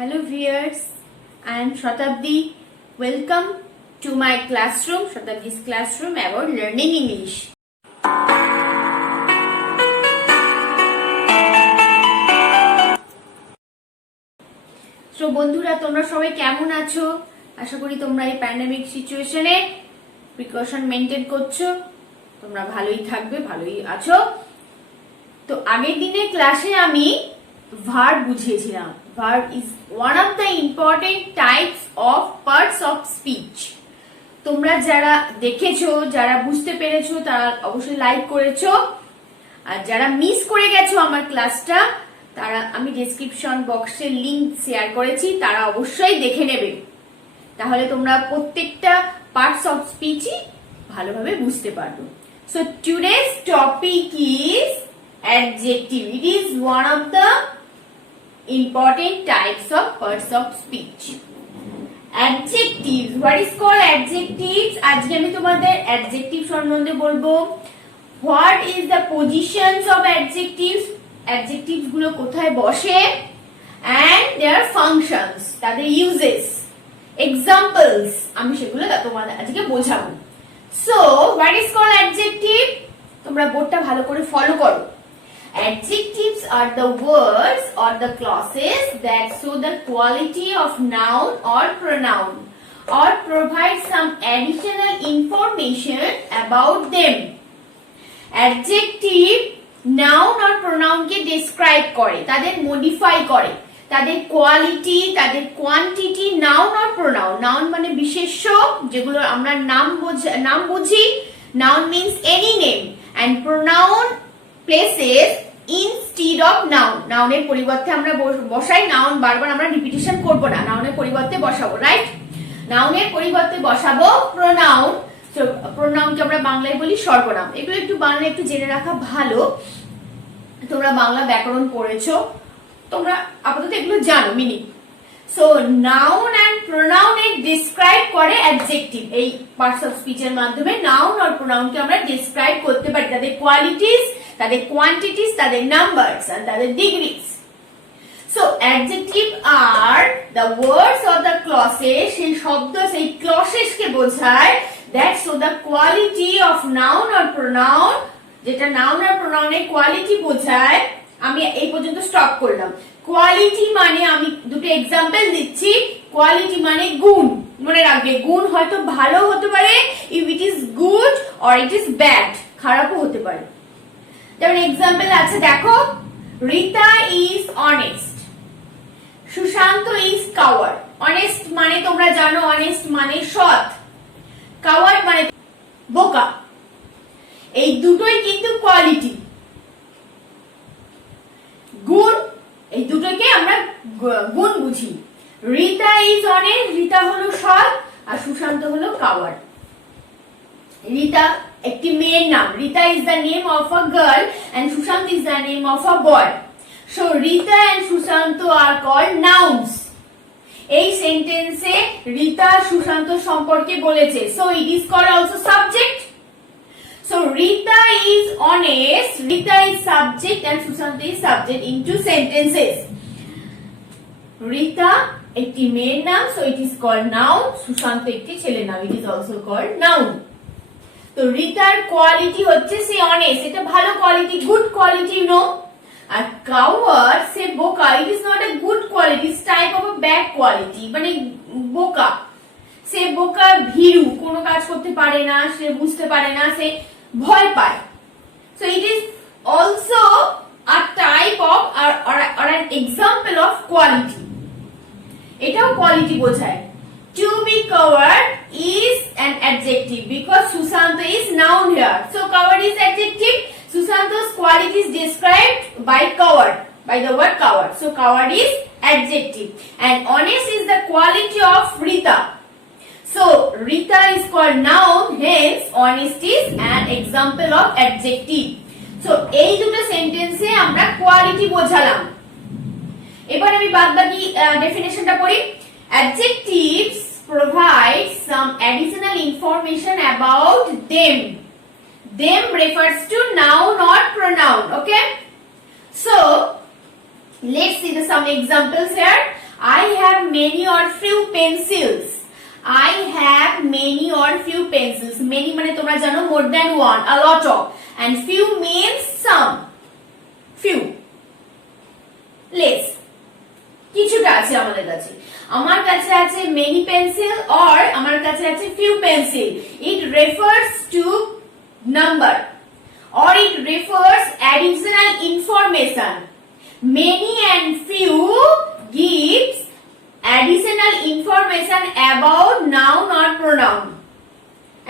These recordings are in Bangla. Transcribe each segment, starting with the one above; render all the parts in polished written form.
Hello viewers, I am Shatabdi. Welcome to my classroom, Shatabdi's classroom about learning English. So বন্ধুরা তোমরা সবাই কেমন আছো? আশা করি তোমরা এই প্যান্ডেমিক সিচুয়েশনে প্রিকশন মেইনটেইন করছো। তোমরা ভালোই থাকবে, ভালোই আছো। তো আগের দিনে ক্লাসে আমি ভার্ব বুঝিয়েছিলাম। Verb is one of the important types of parts of speech. তোমরা যারা দেখেছো, যারা বুঝতে পেরেছো তারা অবশ্যই লাইক করেছো, আর যারা মিস করে গেছো আমার ক্লাসটা তারা আমি ডেসক্রিপশন বক্সে লিংক শেয়ার করেছি, তারা অবশ্যই দেখে নেবে। তাহলে তোমরা প্রত্যেকটা পার্টস অফ স্পিচই ভালোভাবে বুঝতে পারবে। So today's topic is adjective. It is one of the important types of parts of speech. Adjectives. What is called adjectives? আজকে আমি তোমাদের adjective সম্বন্ধে বলবো। What is the positions of adjectives? Adjectives গুলো কোথায় বসে and their functions, তাদের uses, examples, আমি সেগুলো তোমাদের আজকে বোঝাবো। So, what is called adjective? তোমরা বোর্ডটা ভালো করে ফলো করো। Adjectives are the words or the clauses that show the quality of noun or pronoun or provide some additional information about them. Adjective noun or pronoun K describe করে, তাদের modify করে, তাদের কোয়ালিটি, তাদের quantity, noun or pronoun. Noun মানে বিশেষ্য, যেগুলো আমরা নাম বুঝি। Noun means any name and pronoun places instead of noun. নাউনের পরিবর্তে আমরা বসাই, নাউন বারবার আমরা রিপিটিশন করব না, নাউনের পরিবর্তে বসাবো, রাইট? নাউনের পরিবর্তে বসাবো প্রোনাউন। তো প্রোনাউনকে আমরা বাংলায় বলি সর্বনাম। এগুলো একটু বাংলা একটু জেনে রাখা ভালো। তোমরা বাংলা ব্যাকরণ পড়েছো, তোমরা আপাতত এগুলো জানো meaning. So noun and pronoun এর ডেসক্রাইব করে অ্যাডজেক্টিভ। এই পার্টস অফ স্পিচের মাধ্যমে নাউন আর প্রোনাউনকে আমরা ডেসক্রাইব করতে পারি, তাদের কোয়ালিটিস, তাদের কোয়ান্টিটিস, তাদের নাম্বারস আর তাদের ডিগ্রিজ। সো অ্যাডজেক্টিভ আর the words or the clauses, সেই শব্দ সেই ক্লসেস কে বোঝায় that show the quality of noun আর প্রোনাউন, যেটা নাউন আর প্রোনাউনের কোয়ালিটি বোঝায়। আমি এই পর্যন্ত স্টপ করলাম। কোয়ালিটি মানে আমি দুটো এক্সাম্পল দিচ্ছি। কোয়ালিটি মানে গুণ, মনে রাখবে গুণ হয়তো ভালো হতে পারে, if it is good or it is bad, খারাপও হতে পারে। যেমন এক্সাম্পল আছে, দেখো, Rita is honest, Sushant is coward. Honest মানে তোমরা জানো, অনেস্ট মানে সৎ, কাওয়ার্ড মানে বোকা। এই দুটোই কিন্তু কোয়ালিটি। গুণ, এই দুটোকে আমরা গুণ বুঝি। রিতা ইজ অনেস্ট, রিতা হলো সৎ, আর সুশান্ত হলো কাওয়ার্ড। রিতা একটি মেয়ের নাম, Rita is the name of a girl and Sushant is the name of a boy. So Rita and Sushant are called nouns. এই সেন্টেন্সে রিতা সুশান্ত সম্পর্কে বলেছে, so it is called also subject. So Rita is honest, Rita is subject and Sushant is subject in two sentences. Rita একটি মেয়ের নাম, so it is called noun. Sushant একটি ছেলের নাম, it is also called noun. তো রিতার কোয়ালিটি হচ্ছে সে অনেস্ট, এটা ভালো quality, good quality, you know. আর কাওয়ার্ড সে বোকা, it is not a good quality, it's type of a bad quality, মানে বোকা। সে বোকা, ভীরু, কোনো কাজ করতে পারে না, সে বুঝতে পারে না, সে ভয় পায়। So it is also a type of or an example of quality. এটাও কোয়ালিটি বোঝায়। To be coward is an adjective because Sushanta is noun here. So coward is adjective. Sushanta's quality is described by coward, by the word coward. So coward is adjective. And honest is the quality of Rita. So Rita is called noun, hence honest is an example of adjective. So এই দুটো সেন্টেন্সে আমরা কোয়ালিটি বোঝালাম। এবার আমি বাদবাকি ডেফিনেশনটা পড়ি। Adjectives provide some additional information about them. Them refers to noun or pronoun, okay? So let's see some examples here. I have many or few pencils. I have many or few pencils. Many মানে তোমরা জানো more than one, a lot of, and few means some. Few, less. কিছুটা আছে আমাদের কাছে। আমার কাছে আছে many pencil or আমার কাছে আছে few pencil. It refers to number or it refers additional information. Many and few gives additional information about noun or pronoun.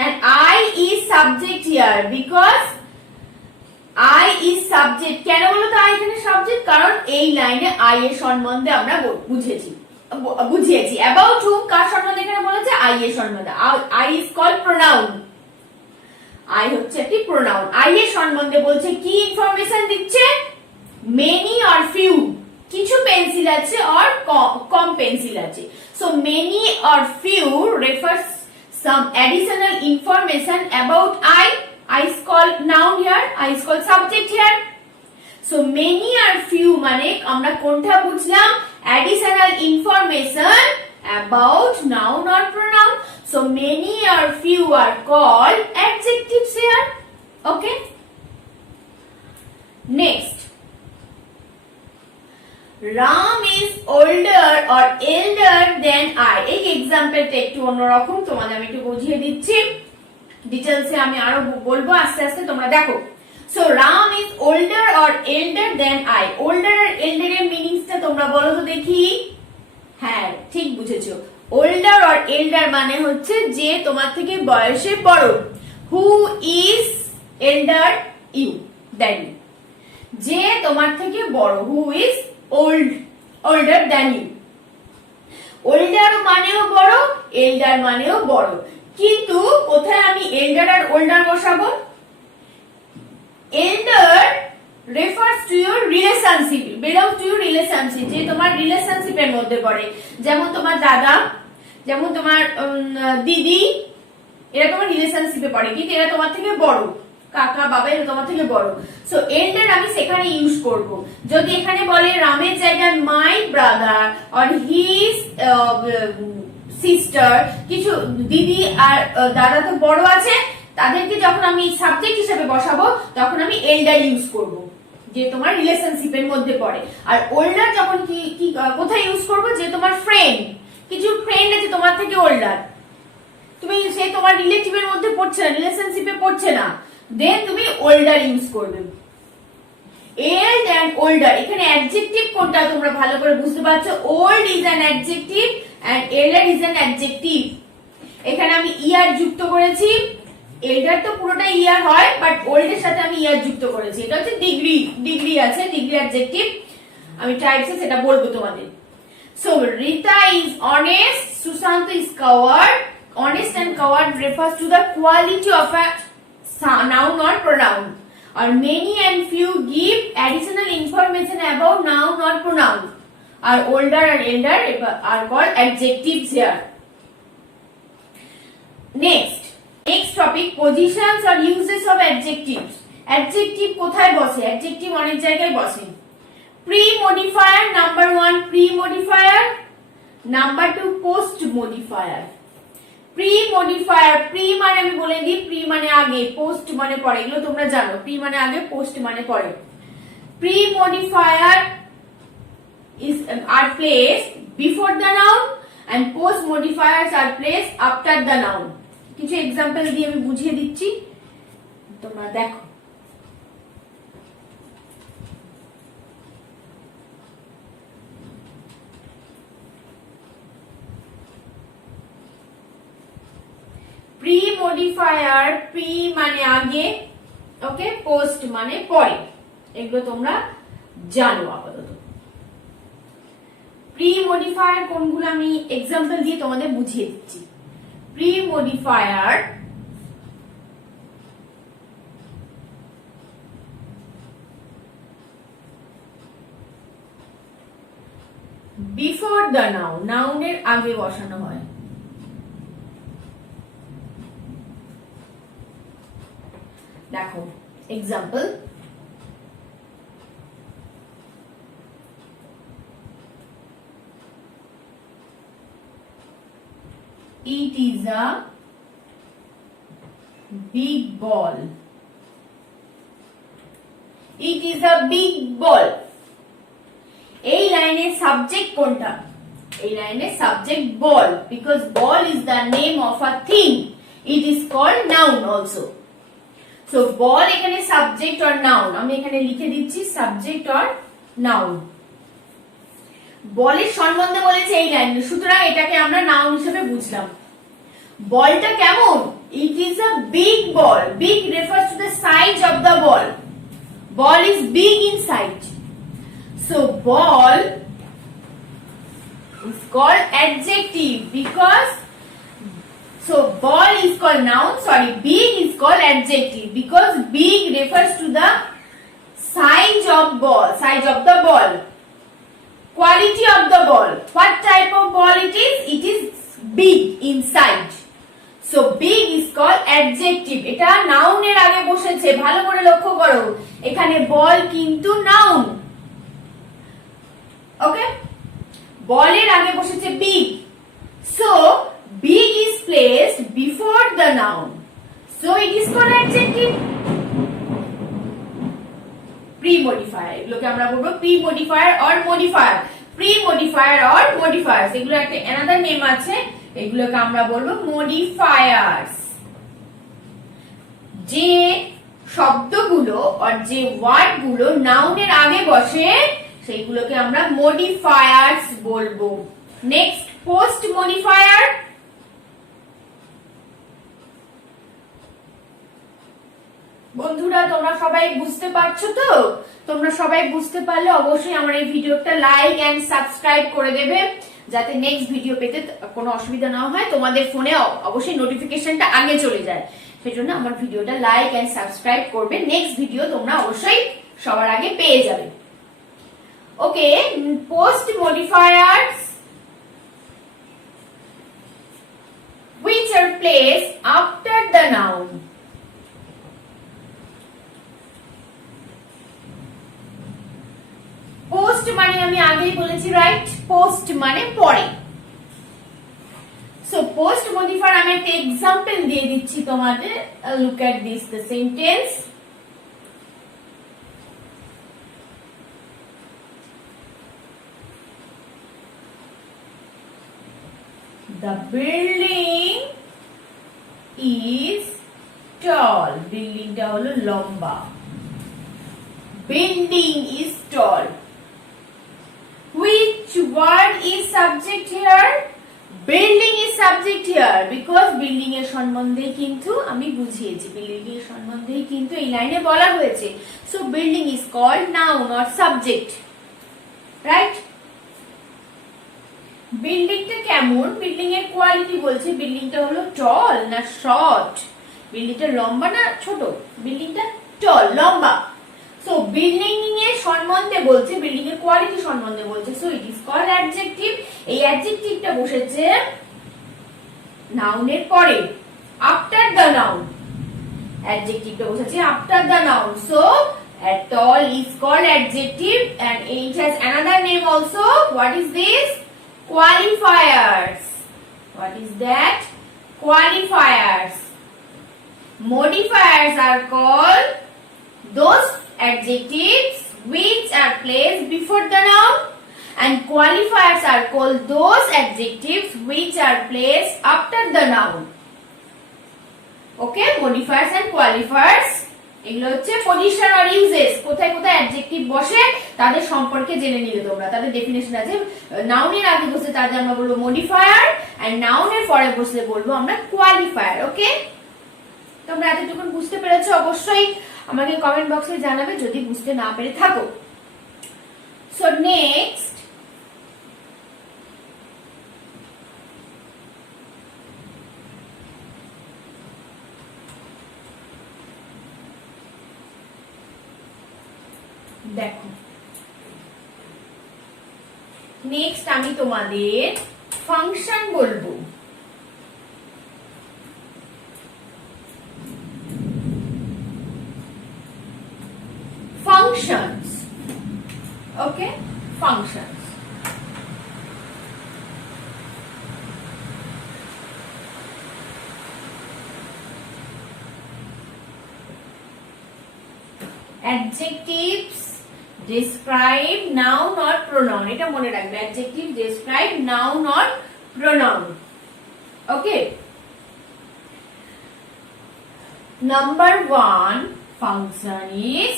And I is subject here because I is subject. কেন বলো তো I এখানে subject? কারণ এই লাইনে I এর সম্বন্ধে আমরা বুঝিয়েছি। About whom কার সম্বন্ধে এখানে বলেছে? I এর সম্বন্ধে। I is called pronoun. I হচ্ছে একটি pronoun. I এর সম্বন্ধে বলছে কি ইনফরমেশন দিচ্ছে? Many or few. কিছু পেন্সিল আছে or কম পেন্সিল আছে। So many or few refers some additional information about I. I is called noun here. I is called subject here. So many or few মানে আমরা কোনটা বুঝলাম? Additional information about noun or pronoun. So many or few are called adjectives here. Okay. Next. Ram is older or elder than I. এই এক্সাম্পলটা একটু অন্যরকম, তোমাদের আমি একটু বুঝিয়ে দিচ্ছি। ডিটেইলসে আমি আরো বলবো আস্তে আস্তে, তোমরা দেখো। So Ram is older or elder than I. Older R elder এর মিনিংসটা তোমরা বলো তো দেখি। হ্যাঁ, ঠিক বুঝেছো। Older or elder মানে হচ্ছে যে তোমার থেকে বয়সে বড়। Who is elder you than you? যে তোমার থেকে বড়। Who is older than you. Older মানেও বড়, elder মানেও বড়, কিন্তু কোথায় আমি elder আর older বসাবো? Elder refers to your relationship, belongs to your relationship, যে তোমার রিলেশনশিপ এর মধ্যে পড়ে। যেমন তোমার দাদা, যেমন তোমার দিদি, এরা তোমার রিলেশনশিপে পড়ে, কিন্তু এরা তোমার থেকে বড়। কাকা বাবা এরা তোমার থেকে বড়। সো এল্ডার আমি সেখানে ইউজ করব। যদি এখানে বলে রামের জায়গায় my brother or his sister, কিছু দিদি আর দাদা তো বড় আছে, তাদেরকে যখন আমি সাবজেক্ট হিসেবে বসাবো তখন আমি এল্ডার ইউজ করব, যে তোমার রিলেশনশিপের মধ্যে পড়ে। আর ওল্ডার যখন কি কোথায় ইউজ করব? যে তোমার ফ্রেন্ড, কিছু ফ্রেন্ড আছে তোমার থেকে ওল্ডার, তুমি সে তোমার রিলেটিভের মধ্যে পড়ছে না, রিলেশনশিপে পড়ছে না, দেন তুমি ওল্ডার ইউজ করবে। এল্ড এন্ড ওল্ডার, এখানে অ্যাডজেক্টিভ কোনটা তোমরা ভালো করে বুঝতে পারছো। Old is an adjective and elder is an adjective. এখানে আমি ইয়ার যুক্ত করেছি। এল্ডার তো পুরোটা ইয়ার হয়, বাট ওল্ড এর সাথে আমি ইয়ার যুক্ত করেছি। এটা হচ্ছে ডিগ্রি আছে, ডিগ্রি অ্যাডজেক্টিভ। আমি টাইপসে সেটা বলবো তোমাদের। So Rita is honest, Sushant is coward. Honest and coward refers to the quality of a noun or pronoun. Or many and few give additional information about noun or pronoun. Or older and elder are called adjectives here. Next topic, positions or uses of adjectives. Adjective কোথায় বসে? Adjective অনেক জায়গায় বসে। Pre-modifier, number 1 pre-modifier, number 2 post-modifier. Pre-modifier, pre মানে আমি বলে দিই, pre মানে আগে, post মানে পরে, এগুলো তোমরা জানো। pre মানে আগে, post মানে পরে। Pre-modifier are placed before the noun and post-modifiers are placed after the noun. কিছু এক্সাম্পল দিয়ে আমি বুঝিয়ে দিচ্ছি, তোমরা দেখো। Pre-modifier, pre মানে আগে, ওকে, post মানে পরে, এগুলো তোমরা জানো আপাতত। Pre-modifier কোনগুলো আমি এক্সাম্পল দিয়ে তোমাদের বুঝিয়ে দিচ্ছি। Pre-modifier before the noun, নাউনের আগে বসানো হয়। দেখো example, It is a big ball. It is a big ball. এই লাইনের সাবজেক্ট কোনটা? এই লাইনের subject ball, because ball is the name of a thing. It is called noun also. So ball এখানে সাবজেক্ট or noun, আমি এখানে লিখে দিচ্ছি সাবজেক্ট or noun. বলের সম্বন্ধে বলেছে এই লাইনে, সুতরাং এটাকে আমরা নাউন হিসেবে বুঝলাম। বলটা কেমন? It is a big ball. Big refers to the size of the ball. Ball is big in size. So ball is called adjective because ball is called noun, big is called adjective because big refers to the size of the ball. Quality of the ball. What type of ball it is? It is big inside. So big is called adjective. এটা noun এর আগে বসেছে, ভালো করে লক্ষ্য করো। এখানে ball কিন্তু noun. Okay? Ball এর আগে বসেছে big. So big is placed before the noun. So it is called adjective. Pre-modifier, এগুলোকে আমরা বলবো pre-modifier or modifier. Pre-modifier or modifiers, এগুলো একটা another name আছে, এগুলোকে আমরা বলবো modifiers. যে শব্দগুলো or যে ওয়ার্ড গুলো নাউনের আগে বসে সেইগুলোকে আমরা modifiers বলবো। Next post modifier. বন্ধুরা তোমরা সবাই বুঝতে পারছো তো? তোমরা সবাই বুঝতে পারলে অবশ্যই আমার এই ভিডিওটা লাইক এন্ড সাবস্ক্রাইব করে দেবে, যাতে নেক্সট ভিডিও পেতে কোনো অসুবিধা না হয়, তোমাদের ফোনে অবশ্যই নোটিফিকেশনটা আগে চলে যায়। সেজন্য আমার ভিডিওটা লাইক এন্ড সাবস্ক্রাইব করবে, নেক্সট ভিডিও তোমরা অবশ্যই সবার আগে পেয়ে যাবে। Okay, post modifiers which are placed after the noun. Post মানে আমি আগেই বলেছি, রাইট? পোস্ট মানে পরে। সো পোস্ট মডিফায়ার আমি একটা এক্সাম্পল দিয়ে দিচ্ছি তোমাদের। Look at this the sentence. The building is tall. বিল্ডিংটা হলো লম্বা। Building is tall. Which word is subject here? Building is subject here because building এর সম্বন্ধে কিন্তু আমি বুঝিয়েছি, building এর সম্বন্ধে কিন্তু এই লাইনে বলা হয়েছে। So building is called noun or subject, right? বিল্ডিংটা কেমন? বিল্ডিং এর কোয়ালিটি বলছে বিল্ডিংটা হলো টল না শর্ট, বিল্ডিংটা লম্বা না ছোট, বিল্ডিংটা টল লম্বা। সো বিল্ডিং এর সম্বন্ধে বলছে, বিল্ডিং এর কোয়ালিটি সম্বন্ধে বলছে। So it is called adjective. এই অ্যাডজেক্টিভটা বসেছে নাউনের পরে, আফটার দ্য নাউন। অ্যাডজেক্টিভটা বসেছে after the noun. So tall is called adjective and it has another name also. What is this? Qualifiers. What is that? Qualifiers. Modifiers are called those adjectives which are placed before the noun, and qualifiers are called those adjectives which are placed after the noun. Okay, modifiers and qualifiers এগুলো হচ্ছে পজিশন অর ইউজেস, কোথায় কোথায় অ্যাডজেক্টিভ বসে তাদের সম্পর্কে জেনে নিলে তোমরা। তাদের ডেফিনেশন আছে, নাউনের আগে বসে তাদের আমরা বলবো মডিফায়ার, এন্ড নাউনের পরে বসলে বলবো আমরা কোয়ালিফায়ার। ওকে, তোমরা এতটুকু বুঝতে পেরেছো? অবশ্যই আমাকে কমেন্ট বক্সে জানাবে যদি বুঝতে না পেরে থাকো। সো নেক্সট, দেখো নেক্সট আমি তোমাদের ফাংশন বলবো। functions. Okay, functions. adjectives describe noun or pronoun, এটা মনে রাখবে, adjectives describe noun or pronoun. Okay, number 1 function is,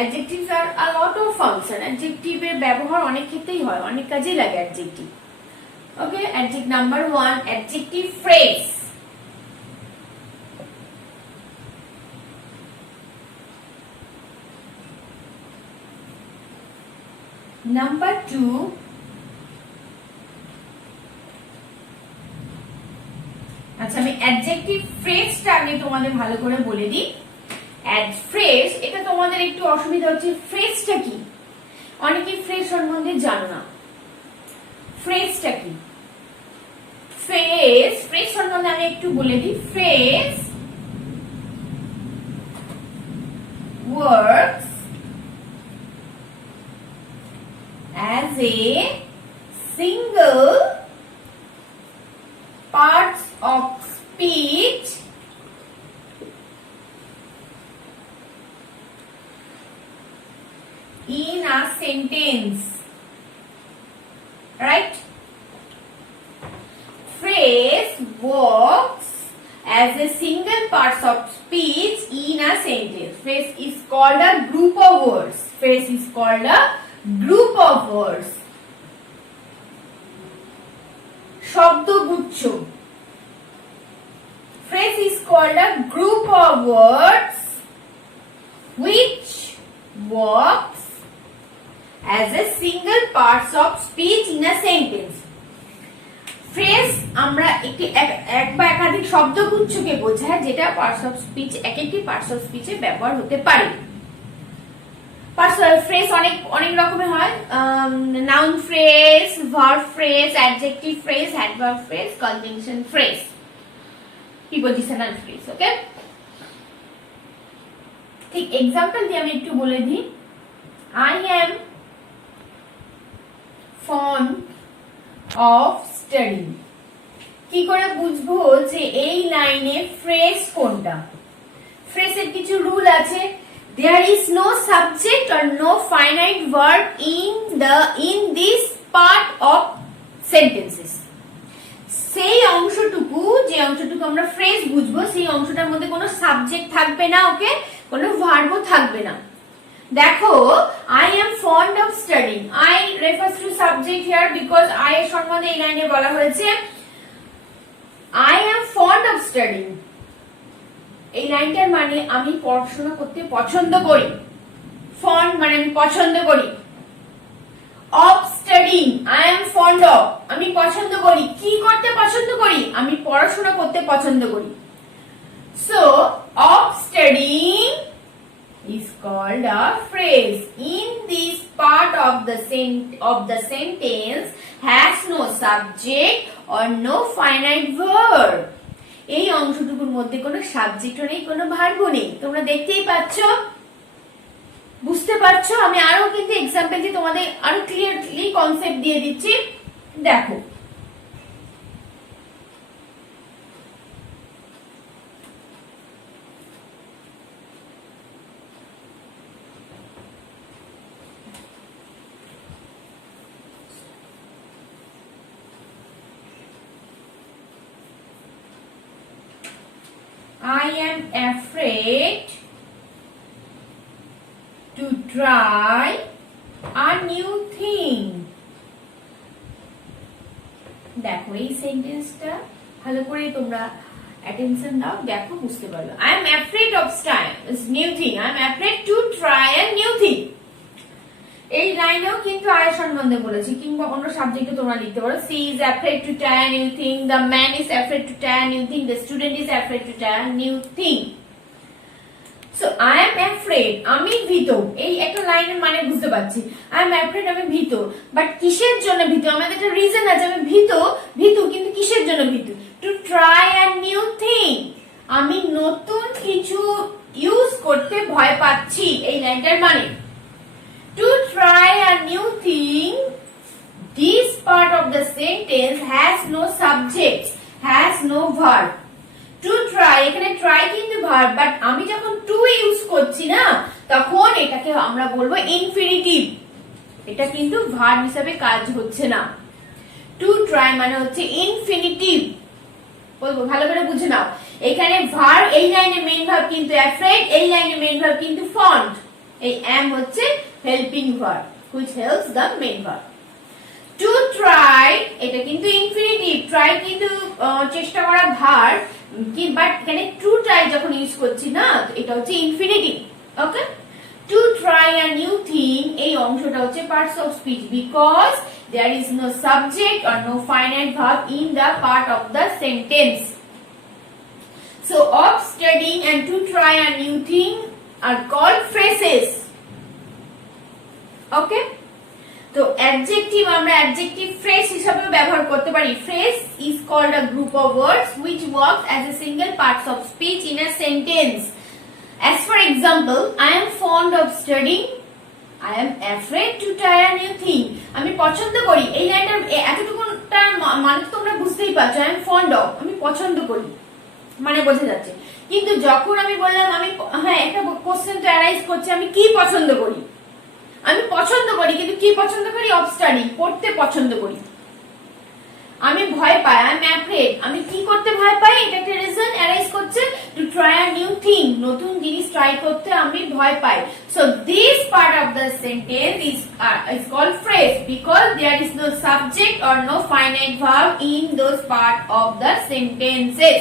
adjectives are a lot of function, adjective এর ব্যবহার অনেক ক্ষেত্রেই হয়, অনেক কাজেই লাগে adjective. Okay, adjective number 1, adjective phrase. Number 2, আচ্ছা আমি অ্যাডজেক্টিভ ফ্রেজটা আগে তোমাদের ভালো করে বলে দিই। ফ্রেজ, এটা তোমাদের একটু অসুবিধা হচ্ছে, ফ্রেজটা কি, অনেকে ফ্রেজ সম্বন্ধে জানো না। ফ্রেজটা কি? ফ্রেজ সম্বন্ধে আমি একটু বলে দিই। Phrase works as a single parts of speech in a sentence, right? Phrase works as a single parts of speech in a sentence. Phrase is called a group of words. Phrase is called a group of words. শব্দগুচ্ছ, phrase is called a group of words which works as a single parts of speech in a sentence. Phrase আমরা এক বা একাধিক শব্দগুচ্ছকে বোঝায় যেটা পার্টস অফ স্পিচ, এক একটি পার্টস অফ স্পিচে ব্যবহার হতে পারে। ফ্রেজ অনেক রকমের হয়, noun phrase, verb phrase, adjective phrase, adverb phrase, conjunction phrase, prepositional phrase. Okay, ঠিক এক্সাম্পল দিয়ে আমি একটু বলে দিই। I am fond of studying. কি করে বুঝবো যে এই লাইনে ফ্রেজ কোনটা? ফ্রেজের কিছু রুল আছে। There is no subject or no finite verb in this part of sentences. সেই অংশটুকু, যে অংশটুকু আমরা ফ্রেজ বুঝবো, সেই অংশটার মধ্যে কোনো সাবজেক্ট থাকবে না, ওকে, কোনো ভার্বও থাকবে না। দেখো, I am fond of studying. I refers to subject here because I এর সম্বন্ধে এই লাইনে বলা হয়েছে I am fond of studying. এই লাইনটার মানে আমি পড়াশোনা করতে পছন্দ করি। ফন্ড মানে আমি পছন্দ করি। Of studying, I am fond of, আমি পছন্দ করি। কি করতে পছন্দ করি? আমি পড়াশোনা করতে পছন্দ করি। So of studying is called a phrase. In this part of the sentence has no subject or no finite verb. এই অংশটুকুর মধ্যে কোনো সাবজেক্টও নেই, কোনো ভার্বও নেই। তোমরা দেখতেই পাচ্ছ, বুঝতে পারছো? আমি আরো কিন্তু এক্সাম্পল দিয়ে তোমাদের আরো ক্লিয়ারলি কনসেপ্ট দিয়ে দিচ্ছি, দেখো। I am afraid to try a new thing. দেখো এই সেন্টেন্সটা ভালো করে তোমরা অ্যাটেনশন দাও, দেখো বুঝতে পারবে। I am afraid of new thing. I am afraid to try a new thing. এই লাইনেও কিন্তু আয়ের সম্বন্ধে বলেছি, কিংবা অন্য সাবজেক্টে তোমরা লিখতে পারো। She is afraid to try a new thing. The man is afraid to try a new thing. The student is afraid to try a new thing. So I am afraid, আমি ভীত। এই একটা লাইনের মানে বুঝতে পারছি, I am afraid, আমি ভীত। বাট কিসের জন্য ভীত? আমাদের একটা রিজন আছে, আমি ভীত কিন্তু কিসের জন্য ভীত? To try a new thing, আমি নতুন কিছু ইউজ করতে ভয় পাচ্ছি, এই লাইনটার মানে। To try a new thing, this part of the sentence has no subject, has no verb. To try try, এখানে ট্রাই কিন্তু ভার্ব, বাট আমি যখন টু ইউজ করছি না তখন এটাকে আমরা বলবো ইনফিনিটিভ। এটা কিন্তু ভার্ব হিসাবে কাজ হচ্ছে না। টু ট্রাই মানে হচ্ছে ইনফিনিটিভ। বলবো ভালো করে বুঝে নাও, এখানে ভার্ব, এই লাইনে মেইন ভার্ব কিন্তু অ্যাফ্রেড, এই লাইনে মেইন ভার্ব কিন্তু ফন্ট। এই am হচ্ছে helping verb which helps the main verb. To try এটা কিন্তু ইনফিনিটিভ, ট্রাই কিন্তু চেষ্টা করা ভার্ব, বাট এখানে টু ট্রাই যখন ইউজ করছি না এটা হচ্ছে infinitive. Okay, two try a new thing এই অংশটা হচ্ছে parts of speech because there is no subject or no finite verb in the part of the sentence. So of studying and to try a new thing are called phrases. Okay, তো অ্যাডজেক্টিভ আমরা অ্যাডজেক্টিভ ফ্রেজ হিসেবে ব্যবহার করতে পারি। Phrase is called a group of words which works as a single parts of speech in a sentence. As for example, I am fond of studying, I am afraid to try a new thing. আমি পছন্দ করি, এই লাইনটার এতটুকুটা মানে তোমরা বুঝতেই পারছো, I am fond of আমি পছন্দ করি মানে বোঝা যাচ্ছে। কিন্তু যখন আমি বললাম আমি, হ্যাঁ একটা কোশ্চেন তো অ্যারাইজ করছে, আমি কি পছন্দ করি, আমি পছন্দ করি কিন্তু কি পছন্দ করি, অফ স্টাডি পড়তে পছন্দ করি। আমি ভয় পাই, আই এম অ্যাফ্রেড আমি কি করতে ভয় পাই, এটা একটা রিজন অ্যারাইজ করছে to try a new thing, নতুন জিনিস ট্রাই করতে আমি ভয় পাই। So this part of the sentence is called phrase because there is no subject or no finite verb in those part of the sentences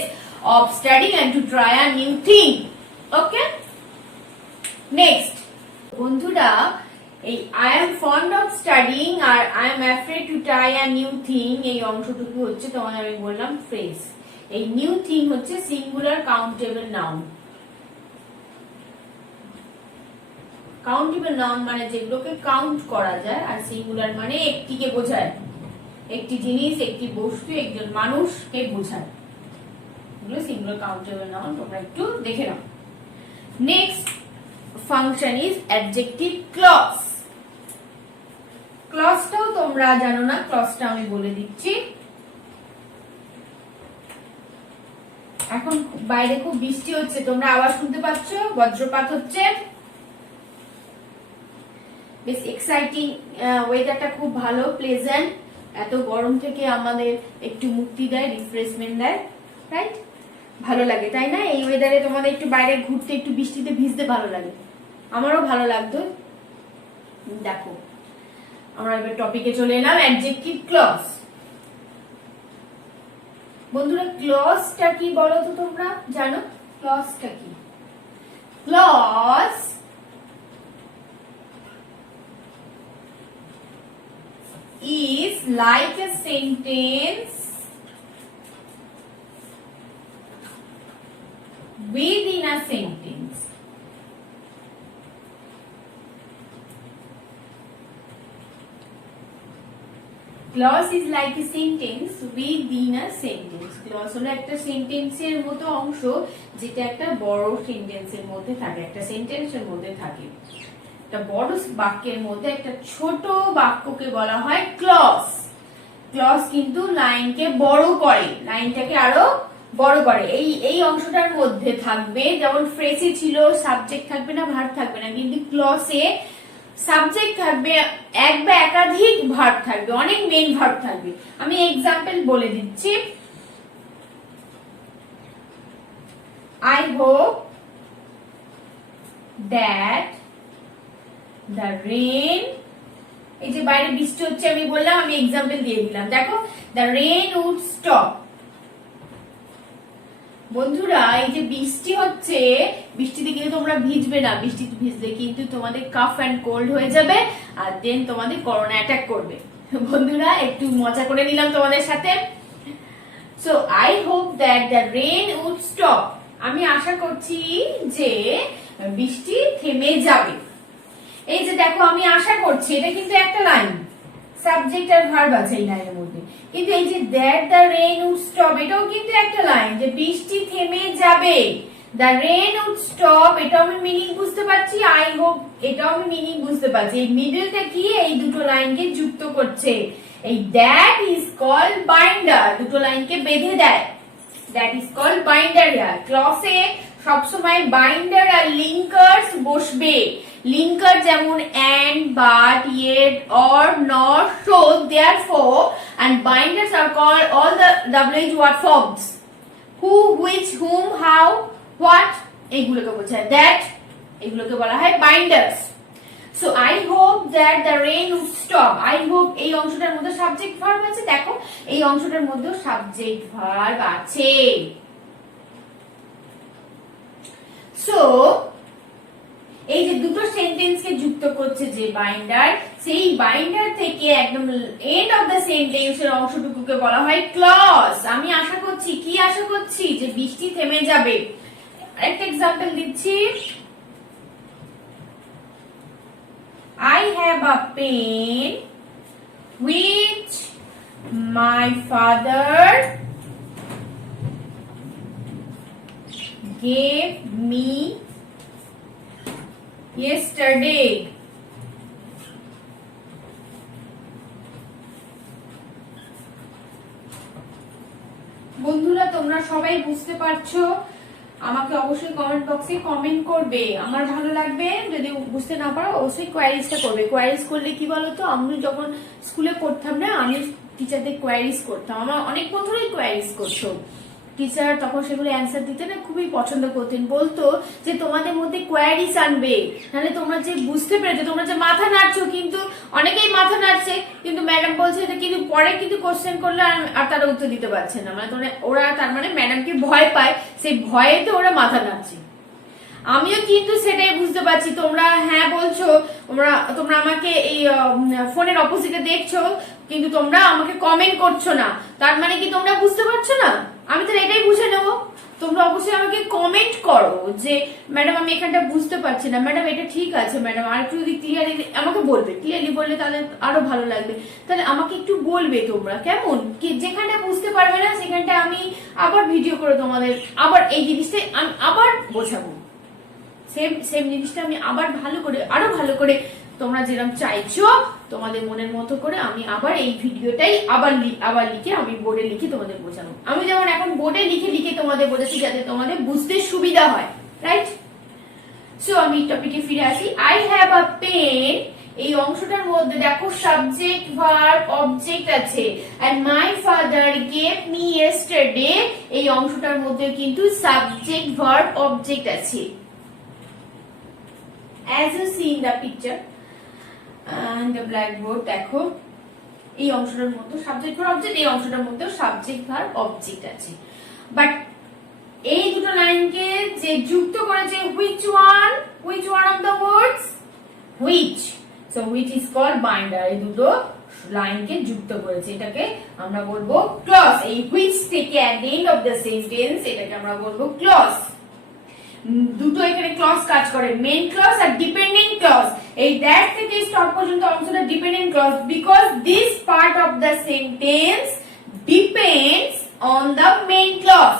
of studying and to try a new thing. Okay, next বন্ধুরা, এই I am fond of studying R I am afraid to try a new thing এই অংশটুকু হচ্ছে তোমাদের আমি বললাম ফ্রেজ। এই নিউ থিং হচ্ছে singular countable noun. Countable noun মানে যেগুলোকে কাউন্ট করা যায়, আর সিঙ্গুলার মানে একটিকে বোঝায়, একটি জিনিস, একটি বস্তু, একজন মানুষকে বোঝায়। এগুলো সিঙ্গুলার কাউন্টেবল নাউন, তোমরা একটু দেখে নাও। Next function is adjective clause. ক্লজটাও তোমরা জানো না, ক্লজটা আমি বলে দিচ্ছি। এখন বাইরে খুব বৃষ্টি হচ্ছে, তোমরা আওয়াজ শুনতে পাচ্ছ, বজ্রপাত হচ্ছে, বেশ এক্সাইটিং ওয়েদারটা খুব ভালো, প্লেজেন্ট। এত গরম থেকে আমাদের একটু মুক্তি দেয়, রিফ্রেশমেন্ট দেয়, রাইট? ভালো লাগে তাই না? এই ওয়েদারে তোমাদের একটু বাইরে ঘুরতে, একটু বৃষ্টিতে ভিজতে ভালো লাগে, আমারও ভালো লাগতো। দেখো আমরা এবার টপিকে চলে এলাম, অ্যাডজেক্টিভ ক্লজ। বন্ধুরা ক্লজটা কি বলো তো, তোমরা জানো ক্লজটা কি? Clause is like a sentence within a sentence. Clause is like a sentence within a sentence. Clause হলো একটা সেন্টেন্সের মতো অংশ যেটা একটা বড় সেন্টেন্সের মধ্যে থাকে, একটা সেন্টেন্সের মধ্যে থাকে। একটা বড় বাক্যের মধ্যে একটা ছোট বাক্যকে বলা হয় ক্লজ। ক্লজ কিন্তু লাইনকে বড় করে, লাইনটাকে আরো বড় করে। এই অংশটার মধ্যে থাকবে, যেমন ফ্রেজে ছিল সাবজেক্ট থাকবে না, ভার্ব থাকবে না, কিন্তু ক্লজে সাবজেক্ট থাকবে, এক বা একাধিক ভার্ব থাকবে, অনেক মেইন ভার্ব থাকবে। আমি এক্সাম্পল বলে দিচ্ছি। I hope that the rain, এই যে বাইরে বৃষ্টি হচ্ছে আমি বললাম, আমি এক্সাম্পল দিয়ে দিলাম। দেখো the rain would stop। বন্ধুরা এই যে বৃষ্টি হচ্ছে, বৃষ্টিতে কিন্তু তোমরা ভিজবে না, বৃষ্টিতে ভিজলে কিন্তু তোমাদের কাফ এন্ড কোল্ড হয়ে যাবে, আর দেন তোমাদের করোনা অ্যাটাক করবে। বন্ধুরা একটু মজা করে নিলাম তোমাদের সাথে। So I hope that the rain would stop, আমি আশা করছি যে বৃষ্টি থেমে যাবে। এই যে দেখো আমি আশা করছি, এটা কিন্তু একটা লাইন, সাবজেক্ট আর ভার্ব আছে এই লাইনের মধ্যে, কিন্তু এই যে that the rain would stop এটাও কিন্তু একটা লাইন, যে বৃষ্টি থেমে যাবে। দ্য রেন উড স্টপ এটাও আমি মিনিং বুঝতে পারছি, আই হোপ এটাও আমি মিনিং বুঝতে পারছি। এই মিডলটা কি, এই দুটো লাইনকে যুক্ত করছে। এই দ্যাট ইজ কল্ড বাইন্ডার, দুটো লাইনকে বেঁধে দেয়। That is called binder here. ক্লসে সবসময় বাইন্ডার আর লিঙ্কার্স বসবে। লিঙ্কার যেমন and, but, yet, or, nor, so, therefore, and binders are called all the WH word forms. Who, which, whom, how, what, এগুলোকে বোঝায়। that এগুলোকে বলা হয় বাইন্ডার্স। So I hope that the rain would stop. I hope এই অংশটার মধ্যে সাবজেক্ট ভার্ব আছে। দেখো এই অংশটার মধ্যেও সাবজেক্ট ভার্ব আছে। So এই যে দুটো সেন্টেন্সকে যুক্ত করছে যে বাইন্ডার, সেই বাইন্ডার থেকে একদম এন্ড অফ দ্য সেন্টেন্সের অংশটুকুকে বলা হয় ক্লজ। আমি আশা করছি, কি আশা করছি, যে বৃষ্টি থেমে যাবে। আরেকটা এক্সাম্পল দিচ্ছি। I have a pen which my father gave me yesterday. বন্ধুরা তোমরা সবাই বুঝতে পারছো? আমাকে অবশ্যই কমেন্ট বক্সে কমেন্ট করবে, আমার ভালো লাগবে। যদি বুঝতে না পারো অবশ্যই কোয়ারিজটা করবে। কোয়ারিজ করলে কি বলতো, আমি যখন স্কুলে পড়তাম না, আমি টিচারদের কোয়ারিজ করতাম। আমার অনেক বন্ধুরাই কোয়ারিজ করতো। টিচার তখন সেগুলো অ্যান্সার দিতে না খুবই পছন্দ করতেন। বলতো যে তোমাদের মধ্যে কোয়ারিজ আনবে, মানে তোমরা যে বুঝতে পেরেছো, তোমরা যে মাথা নাড়ছো, কিন্তু অনেকেই মাথা নাড়ছে, কিন্তু ম্যাডাম বলছে এটা, কিন্তু পরে কিন্তু কোশ্চেন করলে আর তারা উত্তর দিতে পারছে না। মানে ওরা তার মানে ম্যাডামকে ভয় পায়, সেই ভয়েতে ওরা মাথা নাড়ছে। আমিও কিন্তু সেটাই বুঝতে পারছি। তোমরা হ্যাঁ বলছো, তোমরা আমাকে এই ফোনের অপোজিটে দেখছো, কিন্তু তোমরা আমাকে কমেন্ট করছো না। তার মানে কি তোমরা বুঝতে পারছো না? আমি তো এটাই বুঝে নেবো। তোমরা অবশ্যই আমাকে কমেন্ট করো যে ম্যাডাম আমি এখানটা বুঝতে পারছি না, ম্যাডাম এটা ঠিক আছে, ম্যাডাম আর একটু যদি ক্লিয়ারলি আমাকে বলবে। ক্লিয়ারলি বললে তাহলে আরো ভালো লাগবে। তাহলে আমাকে একটু বলবে তোমরা, কেমন কি যেখানটা বুঝতে পারবে না সেখানটা আমি আবার ভিডিও করে তোমাদের আবার এই জিনিসটা আমি আবার বোঝাবো। সেম জিনিসটা আমি আবার ভালো করে, আরো ভালো করে তোমরা যেরকম চাইছো তোমাদের মনের মতো করে আমি আবার এই ভিডিওটাই আবার লিখে আমি বোর্ডে লিখে তোমাদের বোঝাবো। আমি যেমন এখন বোর্ডে লিখে তোমাদের বোঝাচ্ছি যাতে তোমাদের বুঝতে সুবিধা হয়, রাইট? সো আমি টপিকে ফিরে আসি। আই হ্যাভ আ পেন, এই অংশটার মধ্যে দেখো সাবজেক্ট ভার্ব অবজেক্ট আছে। And my father gave me yesterday, এই অংশটার মধ্যে কিন্তু সাবজেক্ট ভার্ব অবজেক্ট আছে। As you see in the picture and the blackboard, দেখো এই অংশটার মধ্যে সাবজেক্ট ভার্ব অবজেক্ট, এই অংশটার মধ্যে সাবজেক্ট ভার্ব অবজেক্ট আছে। বাট এই দুটো লাইনকে যে যুক্ত করেছে which one of the words, which, so which is called binder। এই দুটো লাইনকে যুক্ত করেছে, এটাকে আমরা বলবো ক্লজ। এই which থেকে at the end of the sentence এটাকে আমরা বলবো ক্লজ। দুটো এখানে ক্লজ কাজ করে, মেইন ক্লজ আর ডিপেন্ডেন্ট ক্লজ। এই দ্যাট থেকে স্টপ পর্যন্ত অংশটা dependent clause, because this part of the sentence depends on the main clause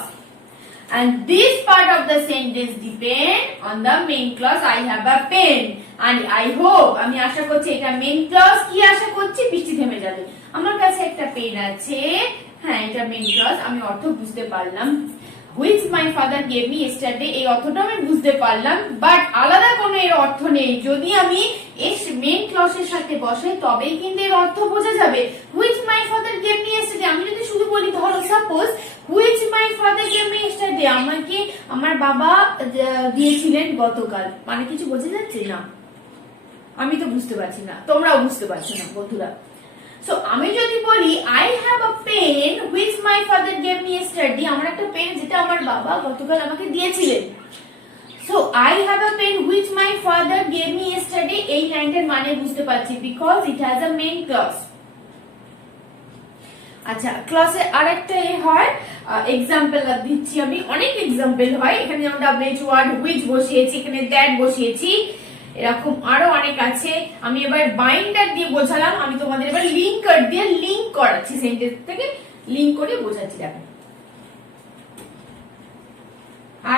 and this part of the sentence depend on the main clause I have a pen and I hope, আমি আশা করছি এটা মেইন ক্লজ। কি আশা করছি? বৃষ্টি থেমে যাবে। আমার কাছে একটা পেন আছে, হ্যাঁ এটা মেইন ক্লজ। আমি অর্থ বুঝতে পারলাম। which my father gave me yesterday, এই অর্থটা আমি বুঝতে পারলাম, বাট আলাদা কোনো এর অর্থ নেই। যদি আমি এর মেইন ক্লজের সাথে বসাই তবেই কিন্তু এর অর্থ বোঝা যাবে। which my father gave me yesterday, আমি যদি শুধু বলি, ধরো suppose which my father gave me yesterday, আমাকে আমার বাবা দিয়েছিলেন গতকাল, মানে কিছু বোঝা যাচ্ছে না? আমি তো বুঝতে পারছি না, তোমরাও বুঝতে পারছো না বন্ধুরা। সো আমি যদি বলি I have a pen which my father gave me yesterday, আমার একটা পেন যেটা আমার বাবা গতকাল আমাকে দিয়েছিলেন। So I have a pen which my father gave me yesterday, এই লাইনটার মানে বুঝতে পারছি because it has a main clause। আচ্ছা, ক্লাসে আরেকটা হয় এক্সাম্পল দিচ্ছি আমি, অনেক এক্সাম্পল হয় এখানে, যেমন WH ওয়ার্ড which বসিয়েছি, এখানে that বসিয়েছি, এরকম আরো অনেক আছে। আমি এবার বাইন্ডার দিয়ে বোঝালাম, আমি তোমাদের এবার লিঙ্কার দিয়ে লিংক করাচ্ছি, সেন্টেন্স থেকে লিংক করে বোঝাচ্ছি। দেখো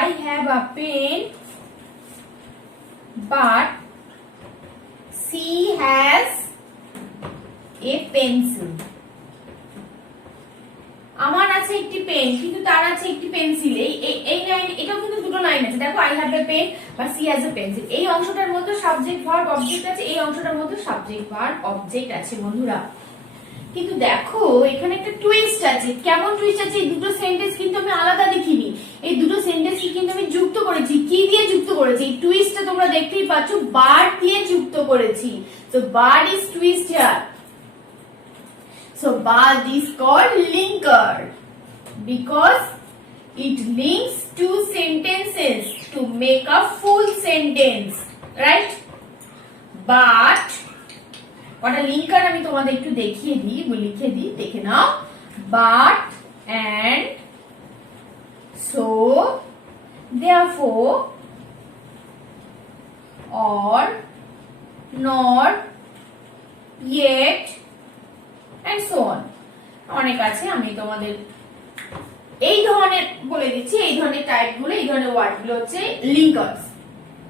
I have a pen but she has a pencil। আমার আছে আছে একটি পেন, কিন্তু তার আছে একটি পেন্সিল। এই লাইন, এটাও কিন্তু দুটো লাইন আছে, দেখো আই হ্যাভ এ পেন বা সি হ্যাজ এ পেন্সিল। এই অংশটার মধ্যে সাবজেক্ট ভার্ব অবজেক্ট আছে, এই অংশটার মধ্যে সাবজেক্ট ভার্ব অবজেক্ট আছে বন্ধুরা। কিন্তু দেখো এখানে একটা টুইস্ট আছে। কেমন টুইস্ট আছে? এই দুটো সেন্টেন্স কিন্তু আমি আলাদা লিখিনি, এই দুটো সেন্টেন্স কিন্তু আমি যুক্ত করেছি। কি দিয়ে যুক্ত করেছি? এই টুইস্টটা তোমরা দেখতেই পাচ্ছ, বার দিয়ে যুক্ত করেছি। So bar is twist here. So bar is called linker because it links two sentences to make a full sentence, right? But what a linker আমি তোমাদের একটু দেখিয়ে দিই, লিখে দিই, দেখে নাও। But, and, so, therefore, or, nor, yet, and so on. অনেক আছে, আমি তোমাদের এই ধরনের বলে দিচ্ছি। এই ধরনের টাইপ গুলো, এই ধরনের ওয়ার্ড গুলো হচ্ছে লিঙ্কার্স।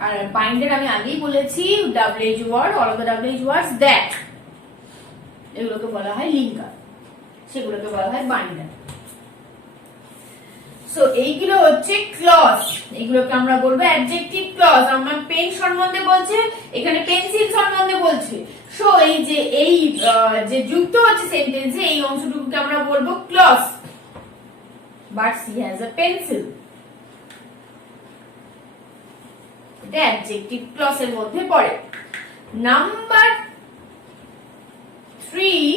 আর বাইন্ডার আমি আগেই বলেছি, WH word, all of the WH words that, এগুলোকে বলা হয় লিঙ্কার, সেগুলোকে বলা হয় বাইন্ডার। সো এইগুলো হচ্ছে ক্লজ, এগুলোকে আমরা বলবো অ্যাডজেক্টিভ ক্লজ। আমরা পেন সম্বন্ধে বলছে, এখানে পেন্সিল সম্বন্ধে বলছে। সো এই যে যুক্ত হচ্ছে সেন্টেন্সে, এই অংশটুকুকে আমরা বলবো clause. But she has a pencil, এটা অ্যাডজেক্টিভ ক্লজ এর মধ্যে পড়ে। Number 3